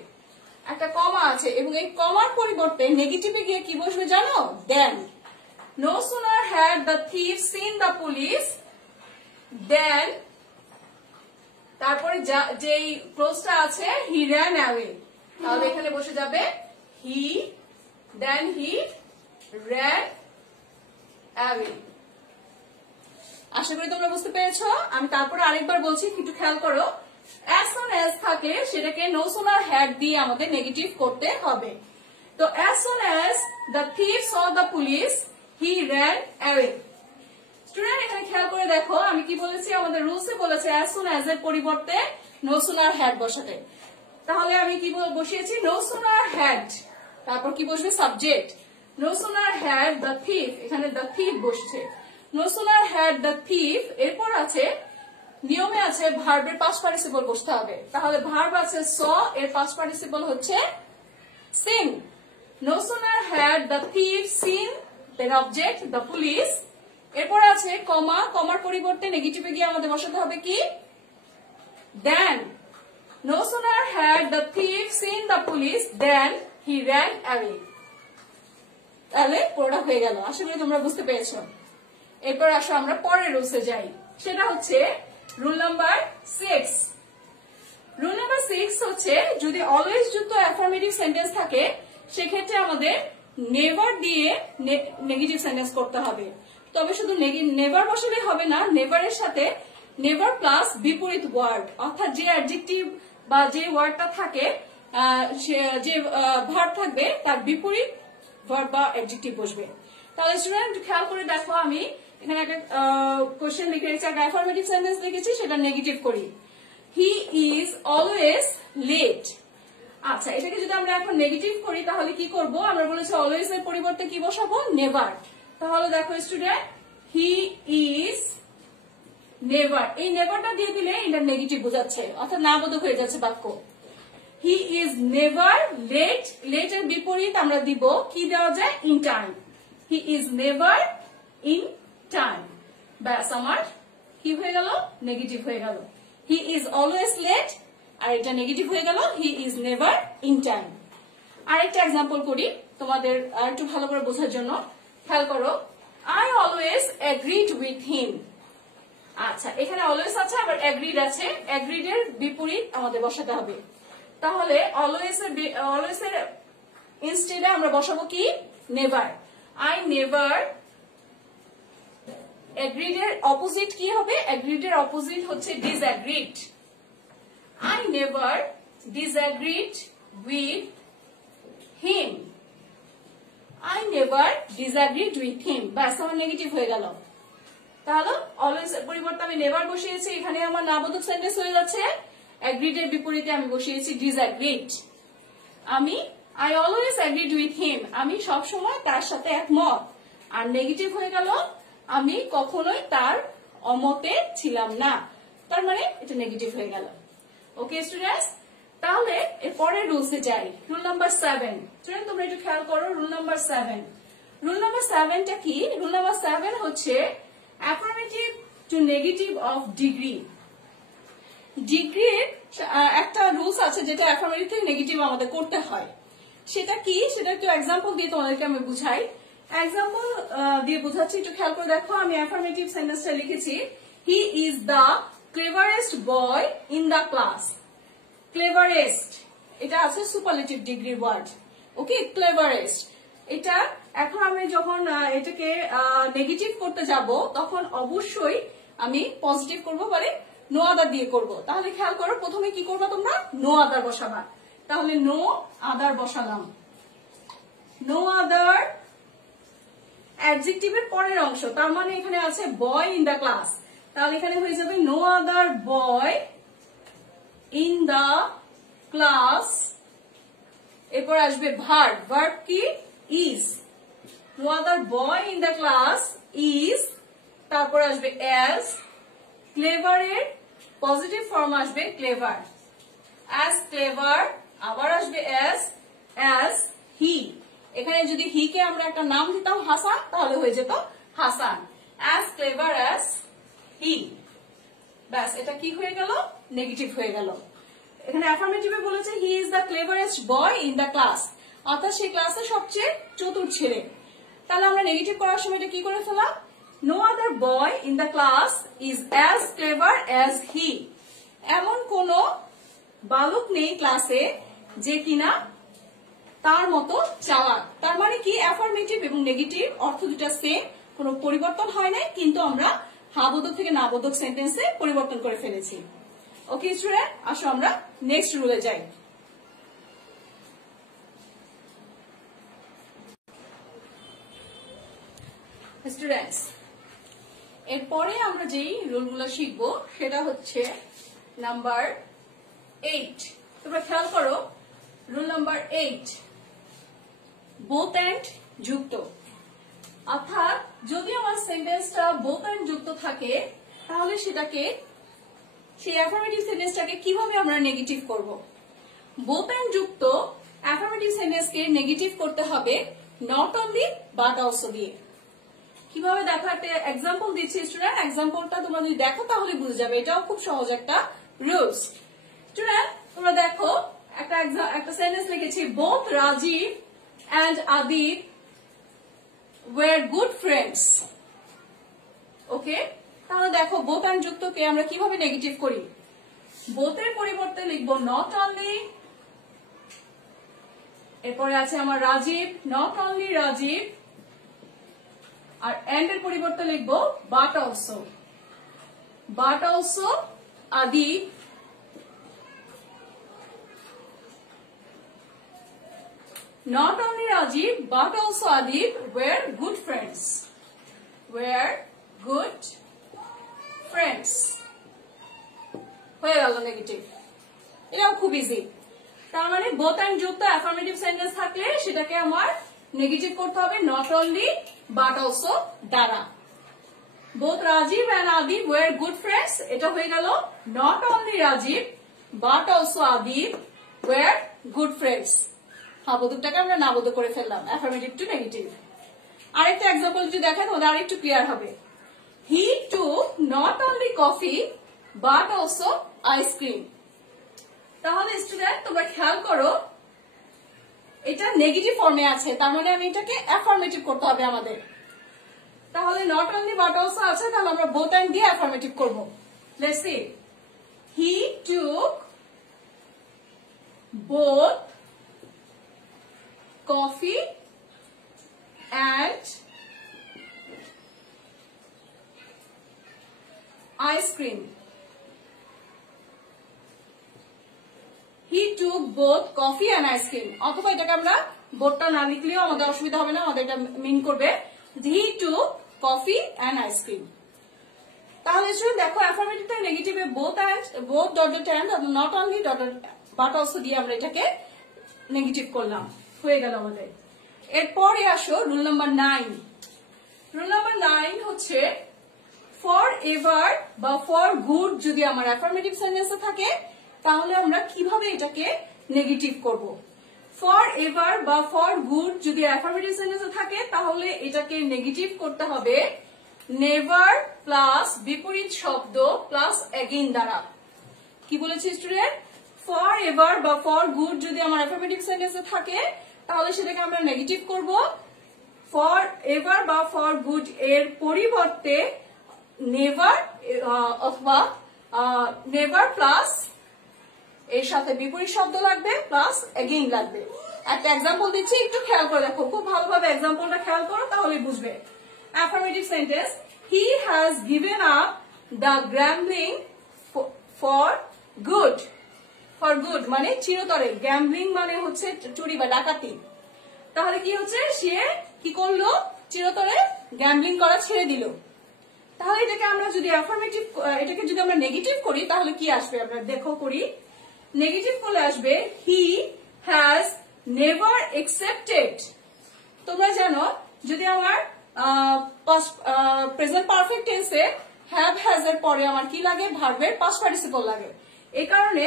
একটা কমা আছে, এবং এই কমার পরিবর্তে নেগেটিভে গিয়ে কি বসবে জানো, দেন। no sooner had the thief seen the police then, তারপরে যেই ক্লোজটা আছে he ran away, তাহলে এখানে বসে যাবে he, then he ran away। আশা করি তোমরা বুঝতে পেরেছো। আমি তারপরে আরেকবার বলছি, একটু খেয়াল করো, as soon as থাকলে সেটাকে no sooner had দিয়ে আমাদের নেগেটিভ করতে হবে। তো as soon as the thief saw the police he ran away। Student এখানে খেয়াল করে দেখো আমি কি বলেছি, আমাদের রুলসে বলেছে as soon as এর পরিবর্তে no sooner had বসাতে। তাহলে আমি কি বসিয়েছি, no sooner had, তারপর কি বসবে, subject. no sooner had the thief, এখানে the thief বসছে। no sooner had the thief, এরপর আছে নিয়মে আছে ভার্বের পাস্ট পার্টিসিপল বসতে হবে। তাহলে ভার্ব আছে saw, এর পাস্ট পার্টিসিপল হচ্ছে seen। no sooner had the thief seen then object the police। এরপর আছে কমা, কমার পরিবর্তে নেগেটিভে গিয়ে আমাদের বসাতে হবে কি, then। no sooner had the thief seen the police then he ran away। তাহলে পুরোটা হয়ে গেল। আশা করি তোমরা বুঝতে পেরেছো। এরপর আসো আমরা পরের রুলসে যাই, সেটা হচ্ছে রুল নাম্বার 6। রুল নাম্বার 6 হচ্ছে যদি অলওয়েজ যুক্ত অ্যাফার্মেটিভ সেন্টেন্স থাকে সেক্ষেত্রে আমাদের নেভার দিয়ে নেগেটিভ সেন্টেন্স করতে হবে। তবে শুধু নেভার বসালেই হবে না, নেভারের সাথে নেভার প্লাস বিপরীত ওয়ার্ড, অর্থাৎ যে অ্যাডজেক্টিভ বা যে ওয়ার্ডটা থাকে, যে ভার্ব থাকবে তার বিপরীত ভার্ব বা অ্যাডজেক্টিভ বসবে। তাহলে স্টুডেন্ট খেয়াল করে দেখো, আমি এখানে একটা কোশ্চেন লিখে রেখেছি, একটা অ্যাফার্মেটিভ সেন্টেন্স লিখেছি, সেটা নেগেটিভ করি। He is always late. আচ্ছা, এটাকে যদি আমরা এখন নেগেটিভ করি তাহলে কি করব, আমরা বলেছি অলওয়েজ এর পরিবর্তে কি বসাবো, নেভার। তাহলে দেখো স্টুডেন্ট, হি ইজ নেভার, এই নেভারটা দিয়ে দিলে এটা নেগেটিভ বোঝাচ্ছে, অর্থাৎ না বোধক হয়ে যাচ্ছে বাক্য। He is never late, late এর বিপরীত আমরা দিব কি দেওয়া যায়, in time. He is never in time. ব্যাস আমার কি হয়ে গেল, নেগেটিভ হয়ে গেল। হি ইজ অলওয়েজ লেট, আর এটা নেগেটিভ হয়ে গেল he is never in time. আরেকটা এক্সাম্পল করি তোমাদের আর একটু ভালো করে বোঝার জন্য। খেয়াল করো, I always agreed with him. আচ্ছা, এখানে অলওয়েজ আছে আবার এগ্রিড আছে, এগ্রিড এর বিপরীত আমাদের বসাতে হবে। তাহলে অলওয়েজ এর ইনস্টেডে আমরা বসাবো কি, নেভার। আই নেভার, এগ্রিড এর অপোজিট কি হবে, এগ্রিড এর অপোজিট হচ্ছে disregard. I never disagreed with him. I never disagreed with him. ব্যাস আমার নেগেটিভ হয়ে গেল। তাহলে অলওয়েজ পরিবর্তে আমি নেভার বসিয়েছি, এখানে আমার নাবোধক সেন্টেন্স হয়ে যাচ্ছে। এগ্রিড এর বিপরীতে আমি বসিয়েছি ডিসএগ্রিড। আমি I always agreed with him, আমি সব সময় তার সাথে একমত। আর নেগেটিভ হয়ে গেল আমি কখনোই তার অমতে ছিলাম না, তার মানে এটা নেগেটিভ হয়ে গেল। ওকে স্টুডেন্টস, তাহলে এর পরের রুলসে যাই, রুল নাম্বার 7। স্টুডেন্ট তোমরা একটু খেয়াল করো, রুল নাম্বার 7। রুল নাম্বার 7টা কি, রুল নাম্বার 7 হচ্ছে affirmative to negative of degree. ডিগ্রির একটা রুলস আছে যেটা অ্যাফার্মেটিভ থেকে নেগেটিভ আমাদের করতে হয়। সেটা কি, সেটা একটু এক্সাম্পল দিয়ে তোমাদেরকে আমি বুঝাই। এক্সাম্পল দিয়ে বুঝাচ্ছি, একটু খেয়াল করে দেখো। আমি অ্যাফার্মেটিভ সেন্টেন্সটা লিখেছি, he is the cleverest boy in the class. Cleverest এটা আছে সুপারলেটিভ ডিগ্রি ওয়ার্ড। ওকে, ক্লেভারেস্ট এটা এখন আমি যখন এটাকে নেগেটিভ করতে যাব তখন অবশ্যই আমি পজিটিভ করব, মানে নো আদার দিয়ে করব। তাহলে খেয়াল করো, প্রথমে কি করবা তোমরা, নো আদার বসাবা। তাহলে নো আদার বসালাম, নো আদার অ্যাডজেক্টিভের পরের অংশ, তার মানে এখানে আছে বয় ইন দ্য ক্লাস, তাহলে এখানে হয়ে যাবে no other boy in the class. এরপর আসবে ভার্ব, ভার্ব কি is, no other boy in the class is, তারপর আসবে অ্যাজ, ক্লেভার এর পজিটিভ ফর্ম আসবে ক্লেভার, অ্যাজ ক্লেভার, আবার আসবে অ্যাজ হি, এখানে যদি হি কে আমরা একটা নাম দিতাম হাসান তাহলে হয়ে যেত হাসান, অ্যাজ ক্লেভার অ্যাজ হি। ব্যাস, এটা কি হয়ে গেল, নেগেটিভ হয়ে গেল। এখানে অ্যাফার্মেটিভে বলেছে he is the cleverest boy in the class, অর্থাৎ সেই ক্লাসে সবচেয়ে চতুর ছেলে। তাহলে আমরা নেগেটিভ করার সময় এটা কি করে ফেলা, no other boy in the class is as clever as he, এমন কোন বালক নেই ক্লাসে যে কিনা তার মতো চালাক। তার মানে কি অ্যাফার্মেটিভ এবং নেগেটিভ অর্থ দুটা সেম, কোনো পরিবর্তন হয় নাই, কিন্তু আমরা হাবোধক থেকে নাবোধক সেন্টেন্সে পরিবর্তন করে ফেলেছি। ওকে স্টুডেন্ট, আসো আমরা নেক্সট রুলে যাই। স্টুডেন্টস, এরপরে আমরা যেই রুলগুলো শিখবো সেটা হচ্ছে নাম্বার 8। তোমরা খেয়াল করো, রুল নাম্বার 8, বোথ এন্ড যুক্ত। অর্থাৎ যদি আমার সেন্টেন্সটা বোথ এন্ড যুক্ত থাকে তাহলে সেটাকে, সেই অ্যাফার্মেটিভ সেন্টেন্সটাকে কিভাবে আমরা নেগেটিভ করব। বোথ এন্ড যুক্ত অ্যাফার্মেটিভ সেন্টেন্সকে নেগেটিভ করতে হবে নট অনলি বাট অলসো দিয়ে। কিভাবে দেখো, একটা এক্সাম্পল দিচ্ছি স্টুডেন্ট, এক্সাম্পলটা তোমরা যদি দেখো তাহলে বুঝে যাবে, এটাও খুব সহজ একটা রুলস। স্টুডেন্ট তোমরা দেখো, একটা সেন্টেন্স লিখেছি, both Rajiv and Adib were good friends. Okay, তাহলে দেখো বোথ এন্ড যুক্তকে আমরা কিভাবে নেগেটিভ করি, বোথের পরিবর্তে লিখবো নট অনলি, এরপরে আছে আমার রাজীব, নট অনলি রাজীব, আর এন্ড এর পরিবর্তে লিখবো but also, but also Adib, not only Rajiv but also Adib were good friends, were good friends। হয়ে গেল নেগেটিভ, এটাও খুব ইজি। তার মানে বোথ এন্ড যুক্ত অ্যাফার্মেটিভ সেন্টেন্স থাকলে সেটাকে আমার নেগেটিভ করতে হবে নট অনলি বাট অলসো দ্বারা। Both Rajib and Adib were good friends, এটা হয়ে গেল not only Rajib but also Adib were good friends. হাবোধকটাকে আমরা নাবোধক করে ফেললাম, অ্যাফার্মেটিভ টু নেগেটিভ। আরেকটা এক্সাম্পল যদি দেখেন তাহলে আরেকটু ক্লিয়ার হবে, he took not only coffee but also ice cream. তাহলে স্টুডেন্ট তোমরা খেয়াল করো, এটা নেগেটিভ ফর্মে আছে, তার মানে আমি এটাকে অ্যাফার্মেটিভ করতে হবে আমাদের। তাহলে নট অনলি বাট অলসো আছে, তাহলে আমরা বোথ এন্ড দিয়ে অ্যাফার্মেটিভ করব। Let's see, he took both coffee and ice cream. He took both coffee and ice cream. অথবা এটাকে আমরা বোর্ডটা না লিখলেও আমাদের অসুবিধা হবে না, আমাদের এটা মিন করবে he took coffee and ice cream। তাহলে স্টুডেন্ট দেখো, অ্যাফার্মেটিভটা নেগেটিভে both dot and not only dot but also দিয়ে আমরা এটাকে নেগেটিভ করলাম, হয়ে গেল আমাদের। এরপরে আসো রুল নাম্বার 9। রুল নাম্বার 9 হচ্ছে ফর এভার বা ফর গুড যদি আমার অ্যাফার্মেটিভ সেন্টেন্সে থাকে তাহলে আমরা কিভাবে এটাকে নেগেটিভ করব। ফর এভার বা ফর গুড যদি অ্যাফার্মেটিভ সেন্টেন্সে থাকে তাহলে এটাকে নেগেটিভ করতে হবে নেভার প্লাস বিপরীত শব্দ প্লাস এগেইন দ্বারা। কি বলেছি স্টুডেন্ট, ফর এভার বা ফর গুড যদি আমার অ্যাফার্মেটিভ সেন্টেন্সে থাকে তাহলে সেটাকে আমরা নেগেটিভ করব ফর এভার বা ফর গুড এর পরিবর্তে নেভার অথবা নেভার প্লাস এর সাথে বিপরীত শব্দ লাগবে প্লাস এগেইন লাগবে। একটা এক্সাম্পল দিচ্ছি, একটু খেয়াল করে দেখো, খুব ভালোভাবে এক্সাম্পলটা খেয়াল করো তাহলে বুঝবে। Affirmative sentence, he has given up the gambling for good. For good মানে চিরতরে, গ্যাম্বলিং মানে হচ্ছে চুরি বা ডাকাতি। তাহলে কি হচ্ছে, সে কি করলো, চিরতরে গ্যাম্বলিং করা ছেড়ে দিল। তাহলে এটাকে আমরা যদি অ্যাফার্মেটিভ, এটাকে যদি আমরা নেগেটিভ করি তাহলে কি আসবে? আমরা দেখো করি, নেগেটিভ করলে আসবে হি হ্যাজ নেভার অ্যাকসেপ্টেড। তোমরা জানো যদি আমার প্রেজেন্ট পারফেক্ট টেন্সে হ্যাভ হ্যাজ এর পরে আমার কি লাগে? ভার্বের পাস্ট পার্টিসিপল লাগে। এই কারণে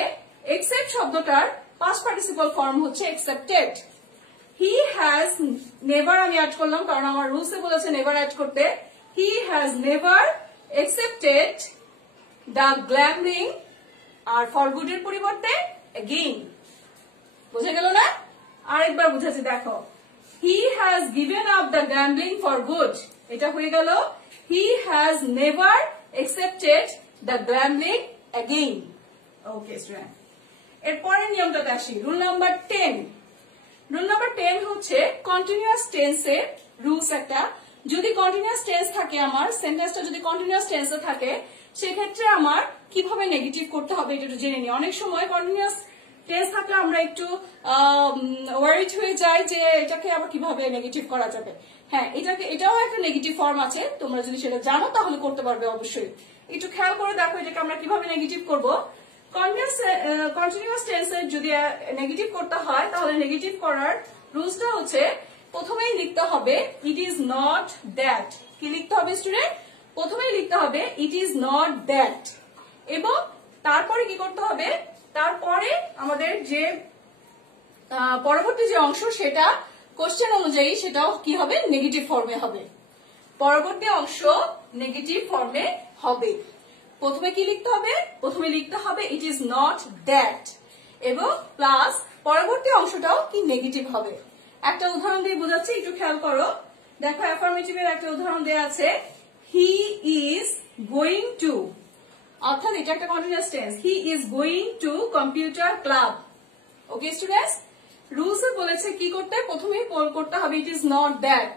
অ্যাকসেপ্ট শব্দটার পাস্ট পার্টিসিপল ফর্ম হচ্ছে অ্যাকসেপ্টেড। হি হ্যাজ নেভার আমি অ্যাড করলাম কারণ আমার রুলসে বলেছে নেভার অ্যাড করতে। He has never accepted the gambling, আর ফর গুড এর পরিবর্তে এগেইন। বুঝে গেল না? আরেকবার বুঝাচ্ছি, দেখো, he has given up the gambling for good, এটা হয়ে গেল he has never accepted the gambling again. Okay student, এরপরের নিয়মটাতে আসি, রুল নাম্বার 10। রুল নাম্বার 10 হচ্ছে কন্টিনিউয়াস টেন্সের রুলস একটা। যদি কন্টিনিউয়াস টেন্স থাকে, আমার সেন্টেন্সটা যদি কন্টিনিউয়াস টেন্সে থাকে, সেক্ষেত্রে আমার কিভাবে নেগেটিভ করতে হবে এটা একটু জেনে নিই। অনেক সময় কন্টিনিউয়াস টেন্স থাকলে আমরা একটু ওয়ারিড হয়ে যাই যে এটাকে আবার কিভাবে নেগেটিভ করা যাবে। হ্যাঁ, এটাও একটা নেগেটিভ ফর্ম আছে, তোমরা যদি সেটা জানো তাহলে করতে পারবে অবশ্যই। একটু খেয়াল করে দেখো এটাকে আমরা কিভাবে নেগেটিভ করবো। কন্টিনিউয়াস টেন্সের যদি নেগেটিভ করতে হয় তাহলে নেগেটিভ করার রুলসটা হচ্ছে প্রথমেই লিখতে হবে ইট ইজ নট দ্যাট। কি লিখতে হবে স্টুডেন্ট? প্রথমেই লিখতে হবে ইট ইজ নট দ্যাট, এবং তারপরে কি করতে হবে? তারপরে আমাদের যে পরবর্তী যে অংশ সেটা কোশ্চেন অনুযায়ী সেটাও কি হবে? নেগেটিভ ফর্মে হবে। পরবর্তী অংশ নেগেটিভ ফর্মে হবে। প্রথমে কি লিখতে হবে? প্রথমে লিখতে হবে ইট ইজ নট দ্যাট, এবং প্লাস পরবর্তী অংশটাও কি নেগেটিভ হবে। একটা উদাহরণ দিয়ে বোঝাচ্ছি, একটু খেয়াল করো। দেখো অ্যাফার্মেটিভের একটা উদাহরণ দেওয়া আছে, হি ইজ গোয়িং টু, অর্থাৎ এটা একটা continuous tense, he is going to computer club. Okay students, রুলসে বলেছে কি করতে? প্রথমেই করতে হবে ইট ইজ নট দ্যাট।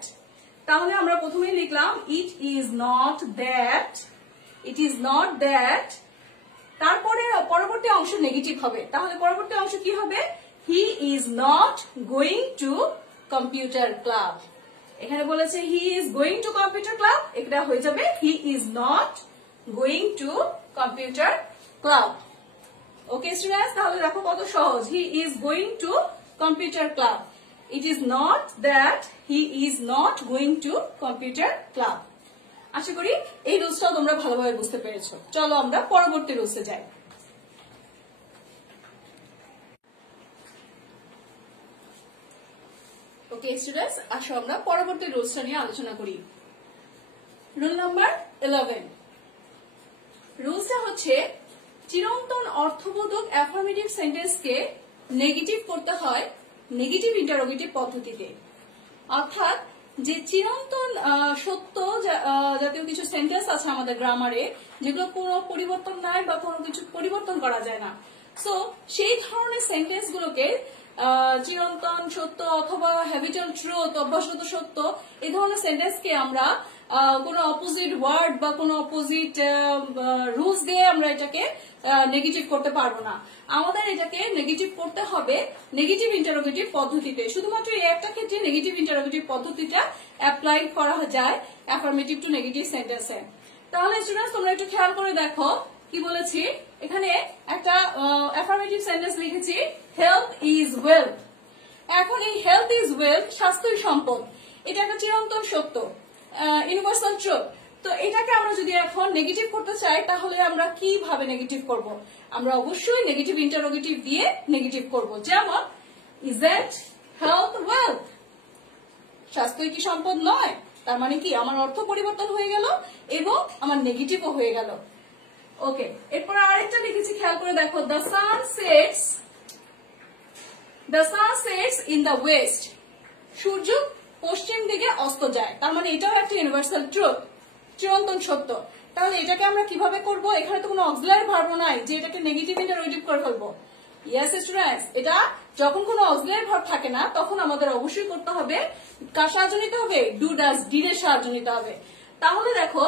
তাহলে আমরা প্রথমেই লিখলাম ইট is not that, it is not that, তারপরে পরবর্তী অংশ নেগেটিভ হবে। তাহলে পরবর্তী অংশ কি হবে? He is not going to computer club. এখানে বলেছে he is going to computer club, এটা হয়ে যাবে he is not going to computer club. Okay students, তাহলে দেখো কত সহজ, he is going to computer club, it is not that he is not going to computer club. আশা করি এই রুলসটাও তোমরা ভালোভাবে বুঝতে পেরেছো। চলো আমরা পরবর্তী রুলসে যাই। ওকে স্টুডেন্টস, আসো আমরা পরবর্তী রুলসটা নিয়ে আলোচনা করি। Rule number 11। রুলসটা হচ্ছে চিরন্তন অর্থবোধক অ্যাফার্মেটিভ সেন্টেন্সকে নেগেটিভ করতে হয় নেগেটিভ ইন্টারোগেটিভ পদ্ধতিতে। অর্থাৎ যে চিরন্তন সত্য জাতীয় কিছু সেন্টেন্স আছে আমাদের গ্রামারে, যেগুলো কোনো পরিবর্তন নাই বা কোনো কিছু পরিবর্তন করা যায় না, সো সেই ধরনের সেন্টেন্স গুলোকে চিরন্তন সত্য অথবা হ্যাবিচুয়াল ট্রুথ, অভ্যাসগত সত্য, এই ধরনের সেন্টেন্সকে আমরা কোনো অপোজিট ওয়ার্ড বা কোনো অপোজিট রুলস দিয়ে আমরা এটাকে নেগেটিভ করতে পারবো না। আমাদের এটাকে নেগেটিভ করতে হবে নেগেটিভ ইন্টারোগেটিভ পদ্ধতিতে। শুধুমাত্র এই একটা ক্ষেত্রে নেগেটিভ ইন্টারোগেটিভ পদ্ধতিটা অ্যাপ্লাই করা যায় অ্যাফার্মেটিভ টু নেগেটিভ সেন্টেন্সে। তাহলে স্টুডেন্টস তোমরা একটু খেয়াল করে দেখো কি বলেছি। এখানে একটা অ্যাফার্মেটিভ সেন্টেন্স লিখেছি, হেলথ ইজ ওয়েলথ। এখন এই হেলথ ইজ ওয়েলথ, স্বাস্থ্যই সম্পদ, এটা একটা চিরন্তন সত্য, ইউনিভার্সাল ট্রুথ। তো এটাকে আমরা যদি এখন নেগেটিভ করতে চাই তাহলে আমরা কিভাবে নেগেটিভ করব? আমরা অবশ্যই নেগেটিভ ইন্টারোগেটিভ দিয়ে নেগেটিভ করব। যেমন ইজন্ট হেলথ ওয়েলথ, স্বাস্থ্যই কি সম্পদ নয়? তার মানে কি আমার অর্থ পরিবর্তন হয়ে গেল এবং আমার নেগেটিভও হয়ে গেল। ওকে, এরপর আরেকটা লিখেছি, খেয়াল করে দেখো, the sun sets in the west, সূর্য পশ্চিম দিকে অস্ত যায়। তার মানে এটাও একটা ইউনিভার্সাল ট্রুথ, চিরন্তন সত্য। তাহলে এটাকে আমরা কিভাবে করব? এখানে তো কোনো অক্সিলারি ভার্ব নাই যে এটাকে নেগেটিভ ইন্টারোগেটিভ করে ফেলবো। ইয়েস স্টুডেন্টস, এটা যখন কোনো অক্সিলারি ভার্ব থাকে না তখন আমাদের অবশ্যই করতে হবে কার সাহায্য নিতে হবে? ডু ডাজ ডিড এর সাহায্য নিতে হবে। তাহলে দেখো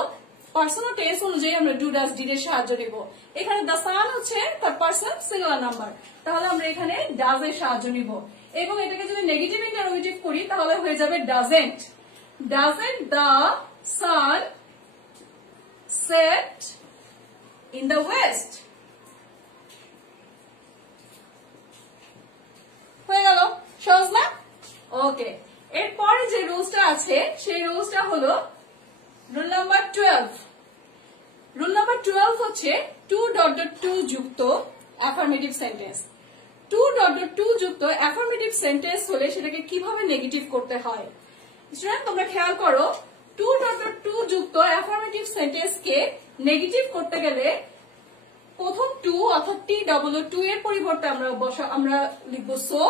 পার্সন ও টেন্স অনুযায়ী আমরা ডু ডাজ ডিড এর সাহায্য নিব। এখানে দ্য সান হচ্ছে থার্ড পার্সন সিঙ্গুলার নাম্বার, তাহলে আমরা এখানে ডাজ এর সাহায্য নিব। এবং এটাকে যদি নেগেটিভ ইন্টারোগেটিভ করি তাহলে হয়ে যাবে doesn't. doesn't the sun set in the west? হয়ে গেল, সহজ না? ওকে, এরপরে যে রুলসটা আছে সেই রুলসটা হলো রুল নাম্বার 12। রুল নাম্বার 12 হচ্ছে 2.2 যুক্ত অ্যাফার্মেটিভ সেন্টেন্স। 2.2 যুক্ত অ্যাফার্মেটিভ সেন্টেন্স হলে সেটাকে কিভাবে নেগেটিভ করতে হয়। স্টুডেন্ট তোমরা খেয়াল করো, 2.2 যুক্ত অ্যাফার্মেটিভ সেন্টেন্সকে নেগেটিভ করতে গেলে প্রথম 2 অর্থাৎ TW2 এর পরিবর্তে আমরা লিখবো সো,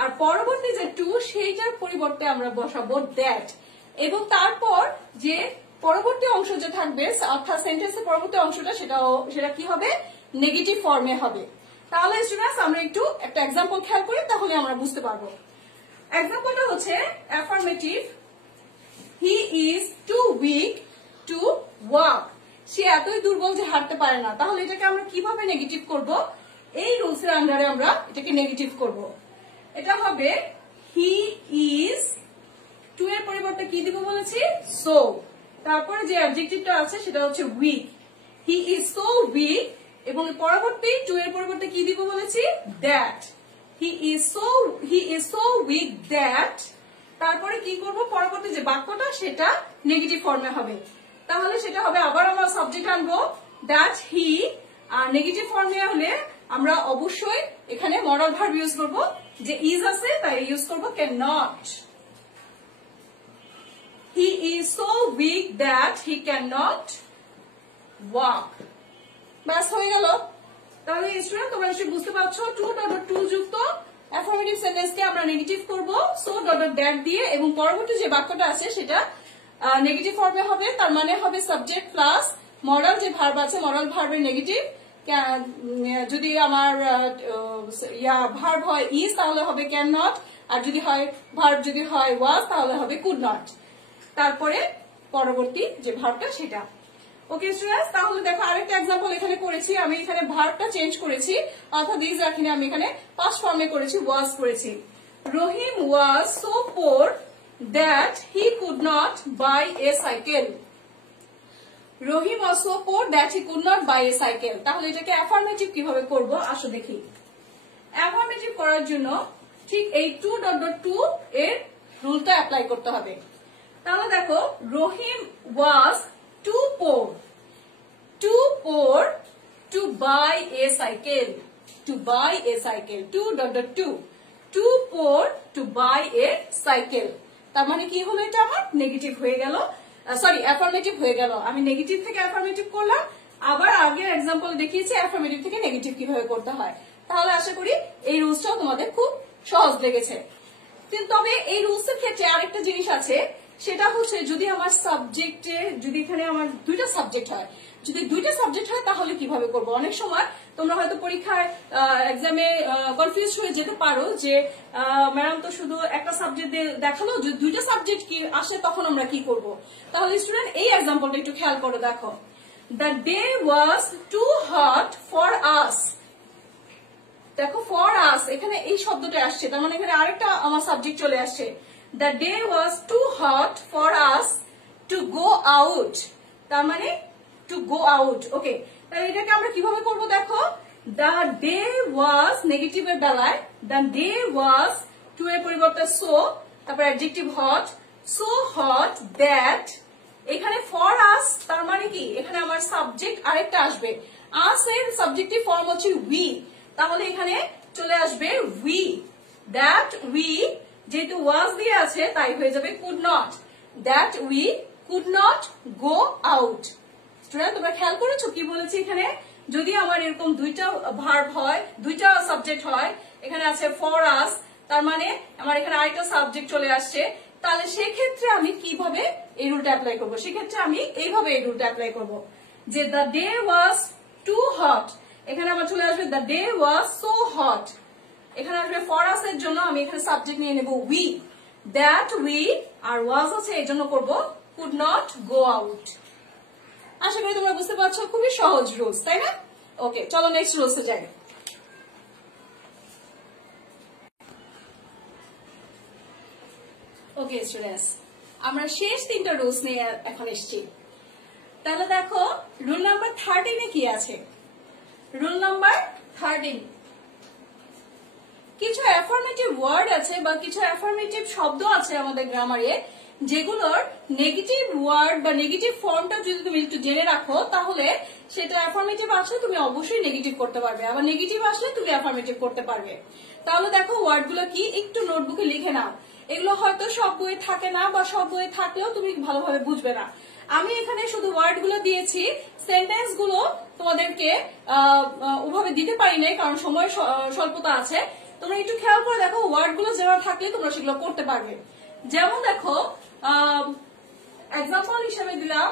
আর পরবর্তী যে 2 সেইটার পরিবর্তে আমরা বসাবো দ্যাট, এবং তারপর যে পরবর্তী অংশ যে থাকবে অর্থাৎ সেন্টেন্সের পরবর্তী অংশটা সেটা কি হবে, নেগেটিভ ফর্মে হবে। তাহলে স্টুডেন্টস আমরা একটু একটা এক্সাম্পল খেয়াল করি, তাহলে আমরা বুঝতে পারবো। এক্সাম্পলটা হচ্ছে affirmative, he is too weak to walk. সে এতই দুর্বল যে হাঁটতে পারে না। তাহলে এটাকে আমরা কিভাবে নেগেটিভ করব? এই রুলসের আন্ডারে আমরা এটাকে নেগেটিভ করব। এটা হবে হি ইজ, টু এর পরিবর্তে কি দিব বলেছি, সো, তারপরে যে অ্যাডজেক্টিভটা আছে সেটা হচ্ছে weak. He is so weak, এবং পরবর্তী 2 এর পরিবর্তে কি দিব বলেছি, that. He is so weak that, তারপরে কি করব, পরবর্তী যে বাক্যটা সেটা নেগেটিভ ফর্মে হবে। তাহলে সেটা হবে, আবার আমরা সাবজেক্ট আনবো দ্যাট হি, আর নেগেটিভ ফর্মে হলে আমরা অবশ্যই এখানে মডাল ভার্ব ইউজ করব, যে ইজ আছে তাই ইউজ করব can not. He is so weak that he can not walk. ব্যাস হয়ে গেল। তাহলে স্টুডেন্ট তোমরা নিশ্চয়ই বুঝতে পারছো 2.2 যুক্ত অ্যাফার্মেটিভ সেন্টেন্সকে আমরা নেগেটিভ করব সো দ্যাট দিয়ে, এবং পরবর্তী যে বাক্যটা আছে সেটা নেগেটিভ ফর্মে হবে। তার মানে হবে সাবজেক্ট প্লাস মডাল যে ভার্ব আছে, মডাল ভার্বের নেগেটিভ। যদি আমার ভার্ব হয় ইজ তাহলে হবে ক্যান নট, আর যদি হয় ভার্ব যদি হয় ওয়াজ তাহলে হবে কুড নট, তারপরে পরবর্তী যে ভার্বটা সেটা। ওকে স্টুডেন্টস, তাহলে দেখো আরেকটা এক্সাম্পল এখানে করেছি। আমি এখানে ভার্বটা চেঞ্জ করেছি, অর্থাৎ ইজ রাখিনি, আমি এখানে পাস্ট ফর্মে করেছি, ওয়াজ করেছি। Rahim was so poor that he could not buy a cycle. Rahim was so poor that he could not buy a cycle. তাহলে এটাকে অ্যাফার্মেটিভ কিভাবে করব আসো দেখি। অ্যাফার্মেটিভ করার জন্য ঠিক এই 2.2 এর রুলটা অ্যাপ্লাই করতে হবে। তাহলে দেখো, রহিম ওয়াজ too poor to buy a cycle, to buy a cycle, 2.2 too poor to buy a cycle। তার মানে কি হলো, এটা আমার নেগেটিভ হয়ে গেল, সরি অ্যাফার্মেটিভ হয়ে গেল। আমি নেগেটিভ থেকে অ্যাফার্মেটিভ করলাম, আবার আগের এক্সাম্পল দেখিয়েছি অ্যাফার্মেটিভ থেকে নেগেটিভ কিভাবে করতে হয়। তাহলে আশা করি এই রুলসটাও তোমাদের খুব সহজ লেগেছে। কিন্তু তবে এই রুলসের ক্ষেত্রে আরেকটা জিনিস আছে, সেটা হচ্ছে যদি আমার সাবজেক্টে, যদি এখানে আমার দুইটা সাবজেক্ট হয়, যদি দুইটা সাবজেক্ট হয় তাহলে কিভাবে করব। অনেক সময় তোমরা হয়তো পরীক্ষায় এক্সামে কনফিউজ হয়ে যেতে পারো যে ম্যাডাম তো শুধু একটা সাবজেক্ট দেখালো, যদি দুইটা সাবজেক্ট কি আসে তখন আমরা কি করব। তাহলে স্টুডেন্ট এই এক্সাম্পলটা একটু খেয়াল করে দেখো। The day was too hot for us. দেখো ফর আস, এখানে এই শব্দটা আসছে, তার মানে এখানে আরেকটা আমার সাবজেক্ট চলে আসছে। The day was too hot for us to go out, তার মানে to go out। ওকে, তাহলে এটাকে আমরা কিভাবে করব দেখো। The day was নেগেটিভ এর বেলায় the day was, to এর পরিবর্তে so, তারপর adjective hot, so hot that, এখানে for us তার মানে কি, এখানে আমার সাবজেক্ট আরেকটা আসবে। us এর সাবজেক্টিভ ফর্ম হচ্ছে we, তাহলে এখানে চলে আসবে we, that we, যেহেতু ওয়াজ দিয়ে আছে তাই হয়ে যাবে could not, that we could not go out. Student তোমরা খেয়াল করেছো কি বলেছি এখানে, যদি আমার এরকম দুইটা ভার্ব হয়, দুইটা সাবজেক্ট হয়, এখানে আছে ফর আস, তার মানে আমার এখানে আরেকটা সাবজেক্ট চলে আসছে, তাহলে সেক্ষেত্রে আমি কিভাবে এই রুলটা অ্যাপ্লাই করবো, সেক্ষেত্রে আমি এইভাবে এই রুলটা অ্যাপ্লাই করবো যে the day was too hot, এখানে আমার চলে আসবে the day was so hot, এখানে আসবে ফর আস এর জন্য আমি এখানে সাবজেক্ট নিয়ে নেব উই, দ্যাট উই, আর ওয়াজ আছে এই জন্য করবো কুড নট গো আউট। আশা করি তোমরা বুঝতে পারছো, খুবই সহজ রুলস, তাই না? ওকে, চলো নেক্সট রুলসে যাই। ওকে স্টুডেন্টস, আমরা শেষ 3টা রুলস নিয়ে এখন এসেছি। তাহলে দেখো রুল নাম্বার 13 কি আছে। রুল নাম্বার 13, কিছু অ্যাফার্মেটিভ ওয়ার্ড আছে বা কিছু অ্যাফার্মেটিভ শব্দ আছে আমাদের গ্রামারে, যেগুলোর নেগেটিভ ওয়ার্ড বা নেগেটিভ ফর্মটা যদি তুমি একটু জেনে রাখো, তাহলে সেটা অ্যাফার্মেটিভ আসলে তুমি অবশ্যই নেগেটিভ করতে পারবে, আবার নেগেটিভ আসলে তুমি অ্যাফার্মেটিভ করতে পারবে। তাহলে দেখো ওয়ার্ডগুলো কি, একটু নোটবুকে লিখে নাও। এগুলো হয়তো সব বইয়ে থাকে না বা সব বইয়ে থাকলেও তুমি ভালোভাবে বুঝবে না। আমি এখানে শুধু ওয়ার্ড গুলো দিয়েছি, সেন্টেন্স গুলো তোমাদেরকে ওভাবে দিতে পারি নাই কারণ সময় স্বল্পতা আছে। তোমরা একটু খেয়াল করে দেখো, ওয়ার্ড গুলো যেভাবে থাকলে তোমরা সেগুলো করতে পারবে। যেমন দেখো এক্সাম্পল হিসেবে দিলাম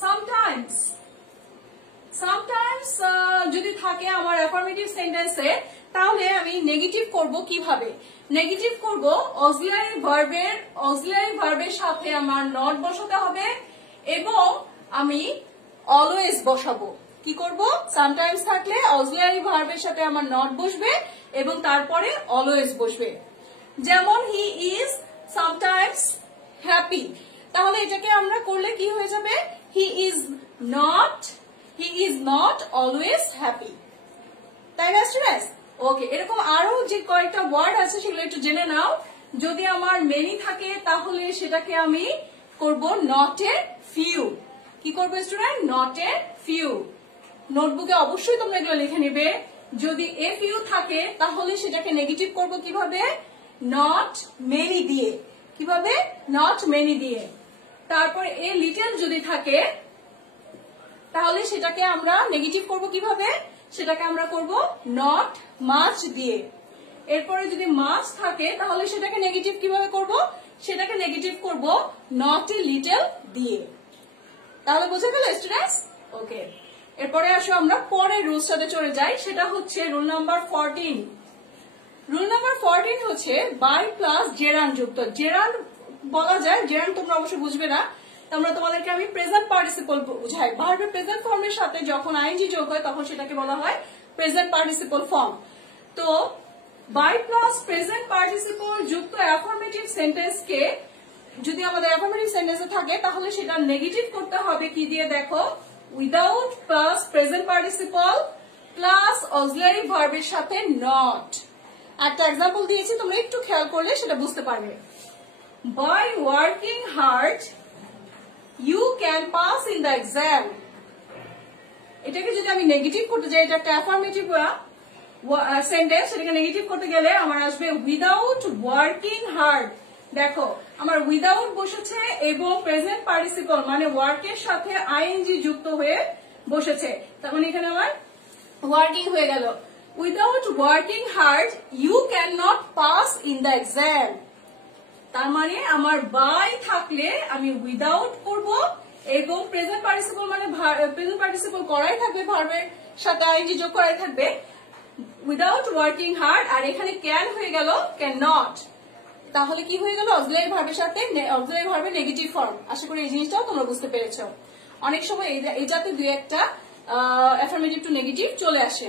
সামটাইমস। সামটাইমস যদি থাকে আমার অ্যাফার্মেটিভ সেন্টেন্সে, তাহলে আমি নেগেটিভ করব কিভাবে? নেগেটিভ করব অক্সিলারি ভার্বের সাথে আমার নট বসাতে হবে এবং আমি অলওয়েজ বসাবো। কি করব? সামটাইমস থাকলে অক্সিলারি ভার্বের সাথে আমার নট বসবে এবং তারপরে অলওয়েজ বসবে। যেমন হি ইজ সামটাইমস হ্যাপি, তাহলে এটাকে আমরা করলে কি হয়ে যাবে? He is not always happy. তাই না স্টুডেন্টস? ওকে, এরকম আরো যে কয়েকটা ওয়ার্ড আছে সেগুলো একটু জেনে নাও। যদি আমার মেনি থাকে তাহলে সেটাকে আমি করব নট এ ফিউ। কি করবো স্টুডেন্ট? Not a few. নোটবুকে অবশ্যই তোমরা এগুলো লিখে নিবে। যদি এ ফিউ থাকে তাহলে সেটাকে নেগেটিভ করব কিভাবে? নট মেনি দিয়ে। কিভাবে? নট মেনি দিয়ে। তারপর এ লিটল যদি থাকে তাহলে সেটাকে আমরা নেগেটিভ করব কিভাবে? সেটাকে আমরা করব নট মাচ দিয়ে। এরপরে যদি মাচ থাকে তাহলে সেটাকে নেগেটিভ কিভাবে করব? সেটাকে নেগেটিভ করব নট এ লিটল দিয়ে। তাহলে বুঝে গেল স্টুডেন্টস? ওকে, এরপরে আসো আমরা পরের রুলসটাতে চলে যাই, সেটা হচ্ছে রুল নাম্বার 14। রুল নাম্বার 14 হচ্ছে বাই প্লাস জেরান্ড যুক্ত। জেরান্ড বলা যায়, জেরান্ড তোমরা অবশ্যই বুঝবে না, তোমরা তোমাদেরকে আমি প্রেজেন্ট পার্টিসিপল বুঝাই। ভার্বের প্রেজেন্ট ফর্মের সাথে যখন আইএনজি যোগ হয় তখন সেটাকে বলা হয় প্রেজেন্ট পার্টিসিপল ফর্ম। তো বাই প্লাস প্রেজেন্ট পার্টিসিপল যুক্ত অ্যাফার্মেটিভ সেন্টেন্সকে যদি আমাদের অ্যাফার্মেটিভ সেন্টেন্সে থাকে তাহলে সেটা নেগেটিভ করতে হবে কি দিয়ে? দেখো, without plus present participle plus auxiliary ভার্বের সাথে নট। একটা এক্সাম্পল দিয়েছি, তোমরা একটু খেয়াল করলে সেটা বুঝতে পারবে। By working hard you can pass in the exam. এটাকে যদি আমি নেগেটিভ করতে যাই, এটা একটা অ্যাফার্মেটিভ সেন্টেন্স, সেটাকে নেগেটিভ করতে গেলে আমার আসবে উইদাউট ওয়ার্কিং হার্ড। দেখো আমার উইদাউট বসেছে এবং প্রেজেন্ট পার্টিসিপল মানে ওয়ার্কের সাথে আইএনজি যুক্ত হয়ে বসেছে, তার মানে এখানে আমার ওয়ার্কিং হয়ে গেল। Without working hard you can not pass in the exam. তার মানে আমার বাই থাকলে আমি উইদাউট করব এবং প্রেজেন্ট পার্টিসিপল মানে প্রেজেন্ট পার্টিসিপল করাই থাকবে, ভার্বের সাথে আইএনজি যোগ করাই থাকবে উইদাউট ওয়ার্কিং হার্ড। আর এখানে ক্যান হয়ে গেল ক্যান নট, তাহলে কি হয়ে গেল? অক্সিলারি ভার্বের সাথে অক্সিলারি ভার্বের নেগেটিভ ফর্ম। আশা করি এই জিনিসটাও তোমরা বুঝতে পেরেছো। অনেক সময় এই জাতীয় দুই একটা অ্যাফার্মেটিভ টু নেগেটিভ চলে আসে।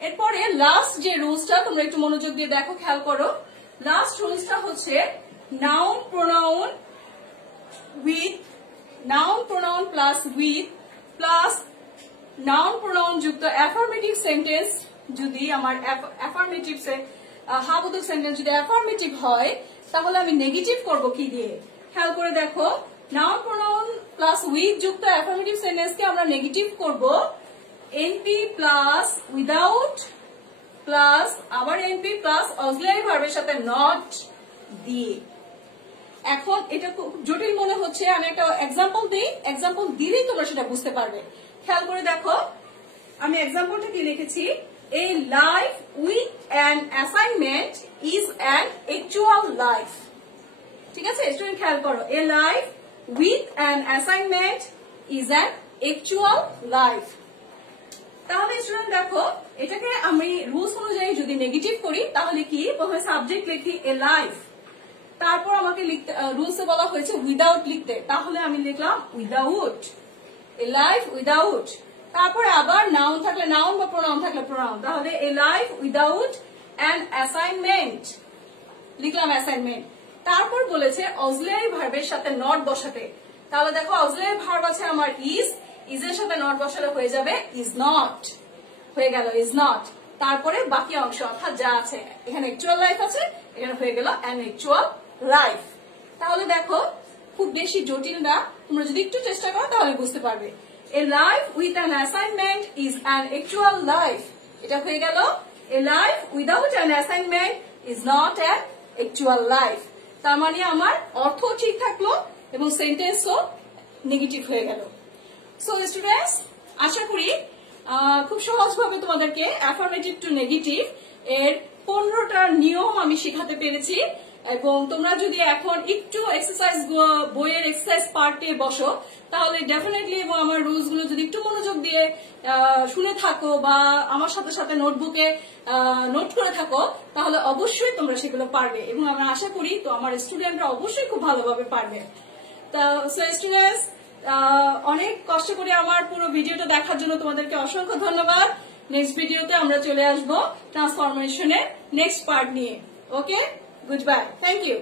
এরপরে লাস্ট যে রুলসটা তোমরা একটু মনোযোগ দিয়ে দেখো, খেয়াল করো। লাস্ট রুলসটা হচ্ছে noun pronoun plus with plus noun pronoun যুক্ত অ্যাফার্মেটিভ সেন্টেন্স যদি আমার অ্যাফার্মেটিভ হাবোধক সেন্টেন্স যদি অ্যাফার্মেটিভ হয় তাহলে আমি নেগেটিভ করব কি দিয়ে? খেয়াল করে দেখো, নাউন প্রোনাউন প্লাস উইথ যুক্ত অ্যাফার্মেটিভ সেন্টেন্সকে আমরা নেগেটিভ করব এনপি প্লাস উইদাউট প্লাস আবার এনপি প্লাস অক্সিলারি ভার্বের সাথে নট দিয়ে। এখন এটা খুব জটিল মনে হচ্ছে, আমি একটা এক্সাম্পল দিই, এক্সাম্পল দিলেই তোমরা সেটা বুঝতে পারবে। খেয়াল করে দেখো, আমি এক্সাম্পলটা কি লিখেছি? A life with an assignment is an actual life. ঠিক আছে স্টুডেন্ট, খেয়াল করো, a life with an assignment is an actual life. তাহলে স্টুডেন্ট দেখো, এটাকে আমি রুলস অনুযায়ী যদি নেগেটিভ করি তাহলে কি? প্রথমে সাবজেক্ট লিখি a life, তারপর আমাকে লিখতে রুলসে বলা হয়েছে উইদাউট লিখতে, তাহলে আমি লিখলাম উইদাউট, a life without। তারপরে আবার নাউন থাকলে নাউন বা প্রোনাউন থাকলে প্রোনাউন, তাহলে এ লাইফ উইদাউট অ্যান অ্যাসাইনমেন্ট লিখলাম অ্যাসাইনমেন্ট। তারপর বলেছে অক্সিলারি ভার্বের সাথে নট বসাতে। তাহলে দেখো অক্সিলারি ভার্ব আছে আমার ইজ এর সাথে নট বসালে হয়ে যাবে ইজ নট, হয়ে গেল ইজ নট। তারপরে বাকি অংশ অর্থাৎ যা আছে, এখানে অ্যাকচুয়াল লাইফ আছে, এখানে হয়ে গেল অ্যান অ্যাকচুয়াল লাইফ। তাহলে দেখো খুব বেশি জটিল না, তোমরা যদি একটু চেষ্টা করো তাহলে বুঝতে পারবে। এ life with an assignment is an actual life, এটা হয়ে গেল এ life without an assignment is not an actual life. তার মানে আমার অর্থ ঠিক থাকলো এবং সেন্টেন্সও নেগেটিভ হয়ে গেল। সো স্টুডেন্টস, আশা করি খুব সহজভাবে তোমাদেরকে অ্যাফার্মেটিভ টু নেগেটিভ এর 15টা নিয়ম আমি শেখাতে পেরেছি। এবং তোমরা যদি এখন একটু এক্সারসাইজ বইয়ের এক্সারসাইজ পার্টে বসো তাহলে ডেফিনেটলি, এবং আমার রুলস গুলো যদি একটু মনোযোগ দিয়ে শুনে থাকো বা আমার সাথে সাথে নোটবুকে নোট করে থাকো তাহলে অবশ্যই তোমরা সেগুলো পারবে, এবং আমরা আশা করি তো আমার স্টুডেন্টরা অবশ্যই খুব ভালোভাবে পারবে। তো স্টুডেন্টস, অনেক কষ্ট করে আমার পুরো ভিডিওটা দেখার জন্য তোমাদেরকে অসংখ্য ধন্যবাদ। নেক্সট ভিডিওতে আমরা চলে আসবো ট্রান্সফরমেশনের নেক্সট পার্ট নিয়ে। ওকে, গুড বাই, থ্যাংক ইউ।